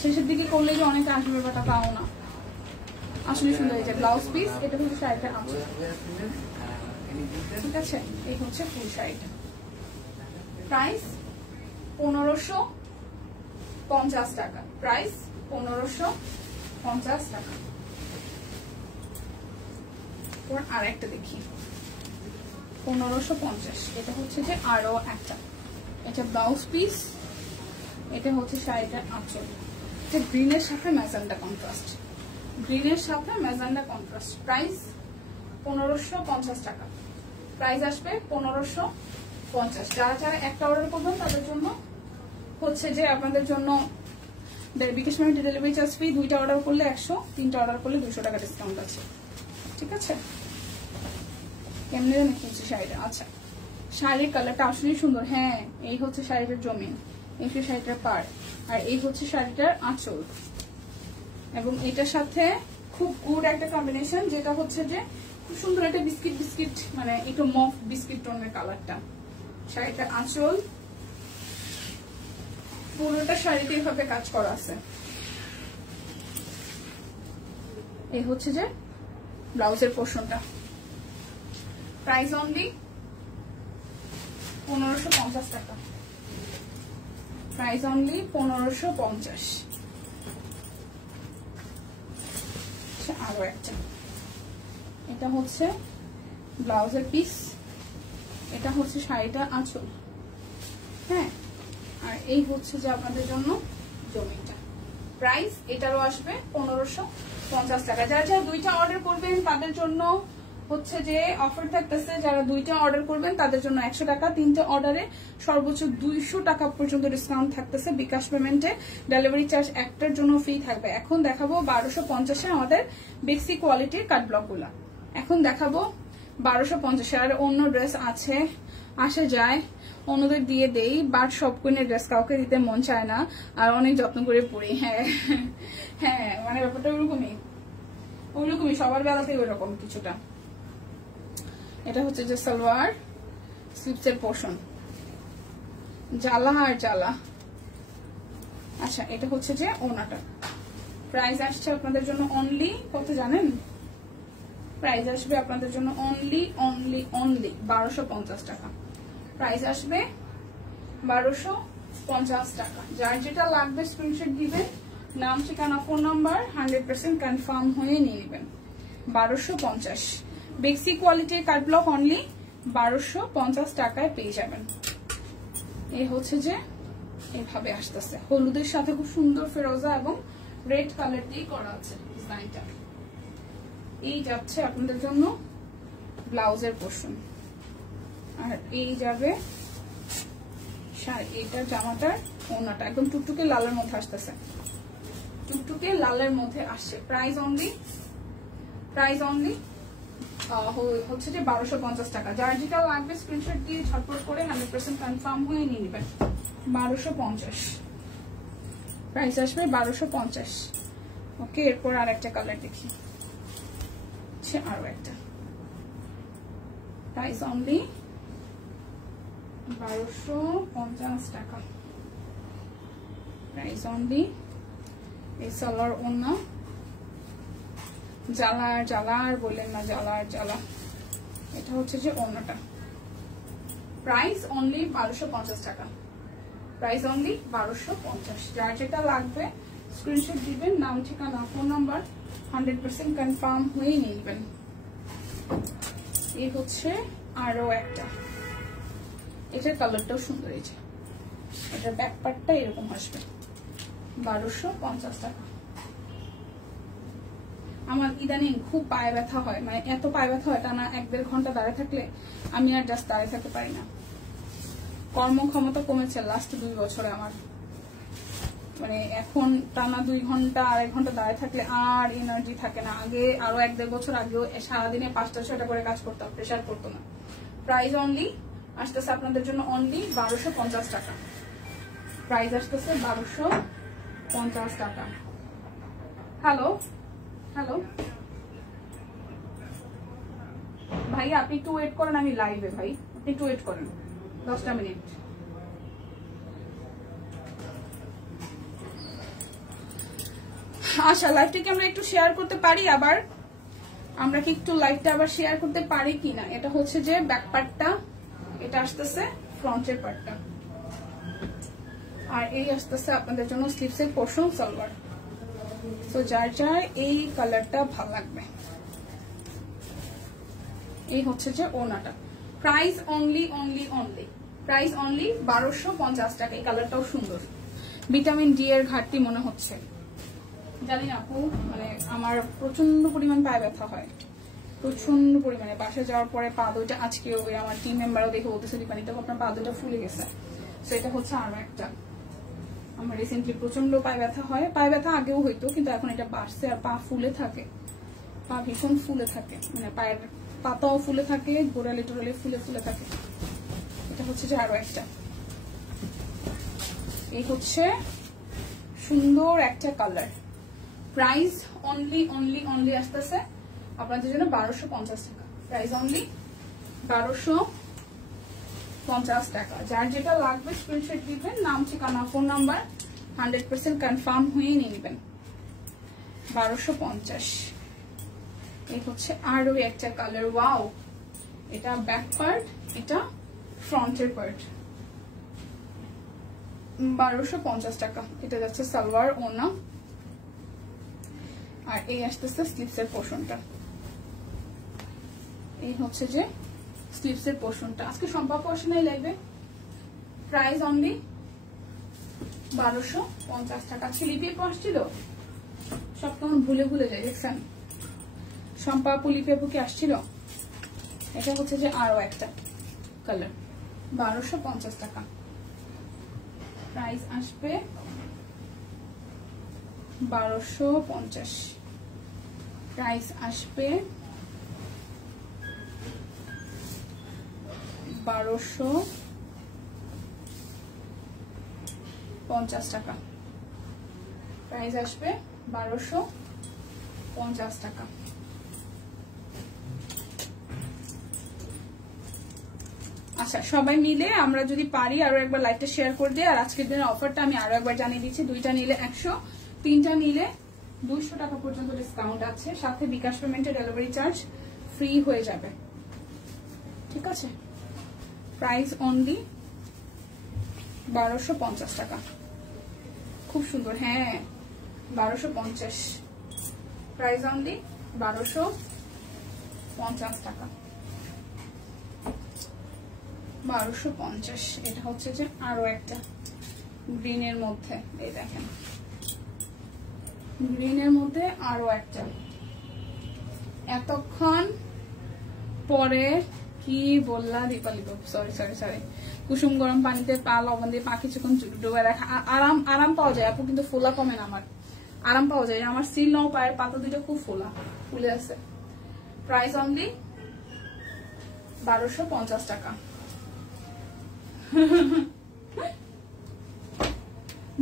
শেষের দিকে করলে যে অনেকে আসবে বাটা তাও না, আসলে সুন্দর হয়েছে। ব্লাউজ পিস, এটা হচ্ছে শাড়িটা আছে, ঠিক আছে। এই হচ্ছে ফুল শাড়িটা। প্রাইস 1550 টাকা। প্রাইস 1550 টাকা। আর একটা দেখি 1550। এটা হচ্ছে যে আরো একটা, এটা ব্লাউজ পিস, এটা হচ্ছে শাড়িটার আঁচল। এটা গ্রিনের সাথে ম্যাজেন্ডা কন্ট্রাস্ট, গ্রিনের সাথে ম্যাজেন্ডা কন্ট্রাস্ট। প্রাইস 1550 টাকা। প্রাইস আসবে 1550। যারা যারা একটা অর্ডার করবেন তাদের জন্য হচ্ছে যে আপনাদের জন্য বিকাশ পেমেন্ট ডেলিভারি চার্জ ফ্রি। 2টা অর্ডার করলে 100, 3টা অর্ডার করলে 200 টাকা ডিসকাউন্ট আছে, ঠিক আছে। কেমনে নাকি হচ্ছে শাড়িটা। আচ্ছা শাড়ির কালারটা আসলেই সুন্দর। হ্যাঁ এই হচ্ছে শাড়িটার জমিন, এই হচ্ছে শাড়িটার পাড়, আর এই হচ্ছে শাড়িটার আঁচল। এবং এটার সাথে খুব গুড একটা কম্বিনেশন, যেটা হচ্ছে যে খুব সুন্দর একটা বিস্কিট বিস্কিট, মানে একটু মফ বিস্কিট টোনের কালারটা। শাড়িটার আঁচল পুরোটা শাড়িতে এভাবে কাজ করা আছে। এই হচ্ছে যে ব্লাউজের পোর্শনটা। প্রাইস অনলি 1550 টাকা। Price only 1550। আরো একটা, এটা হচ্ছে ব্লাউজের পিস, এটা হচ্ছে শাড়িটা আঁচল। হ্যাঁ আর এই হচ্ছে যে আপনাদের জন্য জমিটা। প্রাইস এটারও আসবে 1550 টাকা। যারা যারা 2টা অর্ডার করবেন তাদের জন্য হচ্ছে যে অফার থাকতেছে। যারা 2টা অর্ডার করবেন তাদের জন্য 100 টাকা, 3টে অর্ডারে সর্বোচ্চ 200 টাকা পর্যন্ত ডিসকাউন্ট থাকতেছে বিকাশ পেমেন্টে। ডেলিভারি চার্জ একটার জন্য ফ্রি থাকবে। এখন দেখাবো 1250 এ আমাদের বেক্সি কোয়ালিটির কাট ব্লক গুলা। এখন দেখাবো 1250 আর অন্য ড্রেস আছে, আসে যায়, অন্যদের দিয়ে দেই, বাট সব কোনের ড্রেস কাউকে দিতে মন চায় না, আর অনেক যত্ন করে পড়ি। হ্যাঁ হ্যাঁ মানে ব্যাপারটা ওইরকমই সবার বেলাতে ওইরকম কিছুটা। এটা হচ্ছে যে সালোয়ার স্লিপসের পোর্শন, জ্বালা আর জ্বালা। আচ্ছা এটা হচ্ছে যে ওনাটা। প্রাইস আসছে আপনাদের জন্য অনলি কত জানেন? প্রাইস আসবে আপনাদের জন্য অনলি 1250 টাকা। প্রাইস আসবে 1250 টাকা। যার যেটা লাগবে স্ক্রিনশট দিবেন, নাম ঠিকানা ফোন নাম্বার 100% কনফার্ম হয়ে নিয়ে নেবেন। 1250 বেক্সি কোয়ালিটির কাট ব্লক অনলি 1250 টাকায় পেয়ে যাবেন। এই হচ্ছে যে এইভাবে আসতেছে, হলুদের সাথে খুব সুন্দর ফেরোজা এবং রেড কালার দিয়ে করা আছে ডিজাইনটা। এই যাচ্ছে আপনাদের জন্য ব্লাউজের পোর্শন, আর এই যাবে এটা জামাটার ওনাটা। একদম টুকটুকে লালের মধ্যে আসতেছে, টুকটুকে লালের মধ্যে আসছে। প্রাইস অনলি হচ্ছে যে 1250 টাকা। যার যেটা লাগবে স্ক্রিনশট দিয়ে ঝটপট করে 100% কনফার্ম হয়ে নিয়ে নেবেন। 1250 প্রাইস আসবে 1250। ওকে এরপর আর একটা কালার দেখি, আরো একটা। প্রাইস অনলি 1250 টাকা। Price only. এই সালোয়ার ওন্না, জ্বালা আর বললেন না, জ্বালা। এটা হচ্ছে যে ওন্নাটা। প্রাইস অনলি 1250 টাকা। Price only 1250। যার যেটা লাগবে স্ক্রিনশট দিবেন, নাম ঠিকানা ফোন নাম্বার 100% কনফার্ম হয়ে নিবেন। এই হচ্ছে আরো একটা, এটার কালারটাও সুন্দর। এই যে এটার ব্যাক পার্টটা এরকম আসবে, 1250 টাকা। আমার ইদানিং খুব পায়ে ব্যথা হয়, মানে এত পায়ে ব্যথা হয় টানা 1-1.5 ঘন্টা দাঁড়িয়ে থাকলে আমি আর জাস্ট দাঁড়িয়ে থাকতে পারি না। কর্মক্ষমতা কমেছে লাস্ট 2 বছরে আমার, মানে এখন টানা 2 ঘন্টা 2.5 ঘন্টা দাঁড়িয়ে থাকলে আর এনার্জি থাকে না। আগে আরো 1-1.5 বছর আগেও সারাদিনে 5টা-6টা করে কাজ করতাম, প্রেশার পড়তো না। প্রাইস অনলি আসতেছে আপনাদের জন্য অনলি 1250 টাকা। প্রাইস আসতেছে 1250 টাকা। হ্যালো হ্যালো ভাই, আপনি একটু ওয়েট করেন, আমি লাইভে। ভাই আপনি একটু ওয়েট করেন 10টা মিনিট। আচ্ছা, লাইভটা কি আমরা একটু শেয়ার করতে পারি? আবার আমরা কি একটু লাইভটা আবার শেয়ার করতে পারি কিনা? এটা হচ্ছে যে ব্যাক পার্টটা, এটা আসতেছে ফ্রন্টের পার্টটা, আর এই আসতেছে আপনাদের জন্য স্লিভসের পোর্শন, সালোয়ার। তো যার যার এই কালারটা ভালো লাগবে, এই হচ্ছে যে ওনাটা। Price only only only price only 1250 টাকা। এই কালারটাও সুন্দর, ভিটামিন ডি এর ঘাটতি মনে হচ্ছে, জানি না আপু, মানে আমার প্রচন্ড পরিমাণ পায়ে ব্যথা হয়, প্রচন্ড পরিমাণে। বাসায় যাওয়ার পরে পা দুইটা, আজকে ওই আমার টিম মেম্বারও দেখে বলতেছে দীপানিতে আপনার পা দুইটা ফুলে গেছে। তো এটা হচ্ছে আরো একটা, আমার রিসেন্টলি প্রচন্ড পায়ে ব্যথা হয়। পায়ে ব্যথা আগেও হইতো, কিন্তু এখন এটা বাড়ছে আর পা ফুলে থাকে, পা ভীষণ ফুলে থাকে, মানে পায়ের পাতাও ফুলে থাকে, গোড়ালি টোড়ালি ফুলে ফুলে থাকে। এটা হচ্ছে যে আরো একটা, এই হচ্ছে সুন্দর একটা colour. Price only only only আসতেছে আপনাদের জন্য 1250 টাকা। প্রাইস অনলি 1250 টাকা। যার যেটা লাগবে স্ক্রিনশট দিবেন, নাম ঠিকানা ফোন নাম্বার 100% কনফার্ম হয়ে নিয়ে নেবেন। 1250। এই হচ্ছে আরো একটা কালার, ওয়াও। এটা ব্যাক পার্ট, এটা ফ্রন্টের পার্ট, 1250 টাকা। এটা যাচ্ছে সালোয়ার, ওনা, আর এই আসতেছে স্লিভসের পোর্শনটা। এই হচ্ছে যে স্লিভসের পোর্শনটা। আজকে সম্পর্ক আসে নাই লাইভে। প্রাইস অনলি 1250 টাকা। লিপি আসছিল, সব কেমন ভুলে ভুলে যায় দেখছেন। সম্পাপু লিপি কি আসছিল। এটা হচ্ছে যে আরো একটা কালার, 1250 টাকা। প্রাইস আসবে 1250। প্রাইস আসবে 1250 টাকা। প্রাইস আসবে 1250 টাকা। আচ্ছা, সবাই মিলে আমরা যদি পারি আরো একবার লাইভটা শেয়ার করে দিই। আর আজকের দিনের অফারটা আমি আরো একবার জানিয়ে দিচ্ছি, 2টা নিলে 100, 3টা নিলে 200 টাকা পর্যন্ত ডিসকাউন্ট আছে, সাথে বিকাশ পেমেন্টের ডেলিভারি চার্জ ফ্রি হয়ে যাবে। ঠিক আছে, প্রাইস অনলি 1250 টাকা। খুব সুন্দর, হ্যাঁ 1250। প্রাইস অনলি 1250 টাকা। 1250। এটা হচ্ছে যে আরো একটা গ্রিনের মধ্যে, এই দেখেন গ্রিনের মধ্যে আরো একটা। এতক্ষণ পরে কি বললা দীপালি? Sorry sorry sorry. কুসুম গরম পানিতে পা লবণ দিয়ে পা কিছুক্ষণ ডুবে রাখা, আরাম পাওয়া যায় আপু, কিন্তু ফোলা কমে না আমার, আরাম পাওয়া যায়। আমার সিল নাও, পায়ের পাতা দুটো খুব ফুলে আছে। প্রাইস অনলি 1250 টাকা।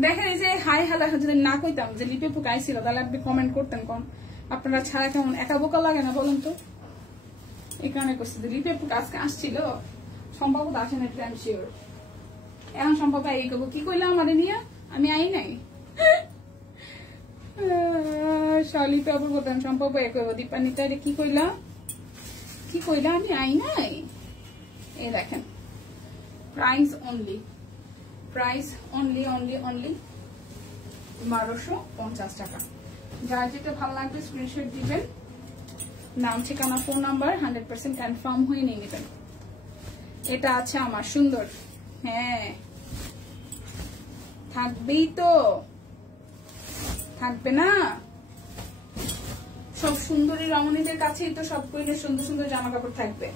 দেখেন এই যে হাই হালা, যদি না কইতাম যে লিপে পুক আইছিল, তাহলে আপনি কমেন্ট করতেন কম। আপনারা ছাড়া কেমন একা বোকা লাগে না বলুন তো? এই কারণে করছি যে লিপে পুক আজকে আসছিল, সম্ভব আসে না, আমি শিওর। এখন সম্ভব এই করবো, কি কইলাম আমাদের নিয়ে, আমি আই নাই। লিপে আবার বলতাম সম্ভব এ করবো, দীপানিতা কি কইলাম, কি কইলাম, আমি আই নাই। এই দেখেন price only, price only only only 1250 টাকা। যার যেটা ভালো লাগবে স্ক্রিনশট দিবেন, নাম ঠিকানা ফোন নাম্বার 100% কনফার্ম হয়ে নিয়ে নেবেন। এটা আছে আমার সুন্দর, হ্যাঁ থাকবেই তো, থাকবে না? সব সুন্দরী রমণীদের কাছেই তো সব কুইনের সুন্দর সুন্দর জামা কাপড় থাকবে,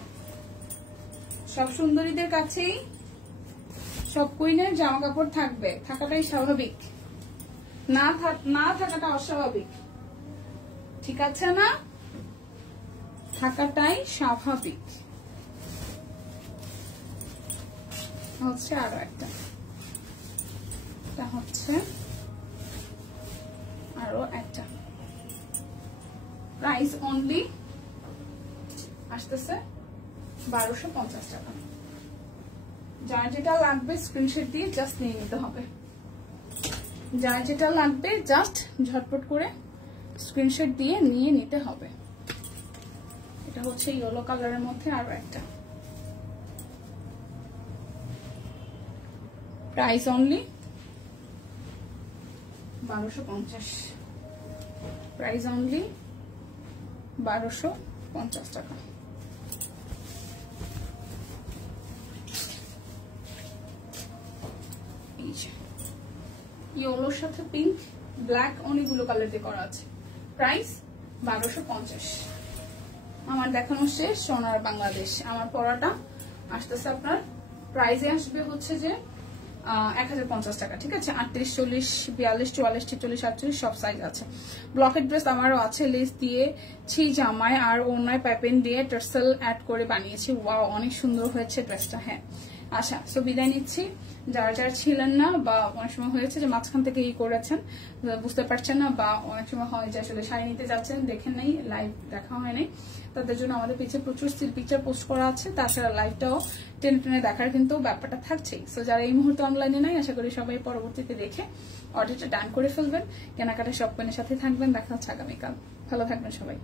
সব সুন্দরীদের কাছেই সব কুইনের জামা কাপড় থাকবে, থাকাটাই স্বাভাবিক, না থাকাটা অস্বাভাবিক, ঠিক আছে না? থাকাটাই স্বাভাবিক। হচ্ছে আরো একটা, হচ্ছে আরো একটা, প্রাইস অনলি আসতেছে 1250 টাকা। যার যেটা লাগবে স্ক্রিনশট দিয়ে জাস্ট নিয়ে নিতে হবে, যার যেটা লাগবে জাস্ট ঝটপট করে স্ক্রিনশট দিয়ে নিয়ে নিতে হবে। এটা হচ্ছে ইয়েলো কালারের মধ্যে আরো একটা, প্রাইস অনলি 1250, প্রাইস অনলি 1250 টাকা। ইয়েলোর সাথে পিঙ্ক, ব্ল্যাক অনেকগুলো কালার দিয়ে করা আছে, প্রাইস 1250। আমার দেখানো শেষ। সোনার বাংলাদেশ আমার পরাটা আসতেছে আপনার প্রাইসে আসবে হচ্ছে যে 1050 টাকা, ঠিক আছে? 38, 40, 42, 44, 46, 48 সব সাইজ আছে। ব্লকেট ড্রেস আমারও আছে, লেস দিয়েছি জামায় আর ওনায় পাইপিং দিয়ে টার্সেল অ্যাড করে বানিয়েছি। ওয়াও, অনেক সুন্দর হয়েছে ড্রেসটা। হ্যাঁ আচ্ছা, সো বিদায় নিচ্ছি। যারা যারা ছিলেন না বা অনেক সময় হয়েছে যে মাঝখান থেকে ই করেছেন বুঝতে পারছেন না, বা অনেক সময় হয় যে আসলে শাড়ি নিতে যাচ্ছেন দেখেন নাই, লাইভ দেখা হয় নাই, তাদের জন্য আমাদের পিছিয়ে প্রচুর স্টিল পিকচার পোস্ট করা আছে, তাছাড়া লাইভটাও টেনে টেনে দেখার কিন্তু ব্যাপারটা থাকছেই। সো যারা এই মুহূর্তে অনলাইনে নাই, আশা করি সবাই পরবর্তীতে দেখে অর্ডারটা ডান করে ফেলবেন। কেনাকাটা সব পণ্যের সাথে থাকবেন। দেখা হচ্ছে আগামীকাল। ভালো থাকবেন সবাই।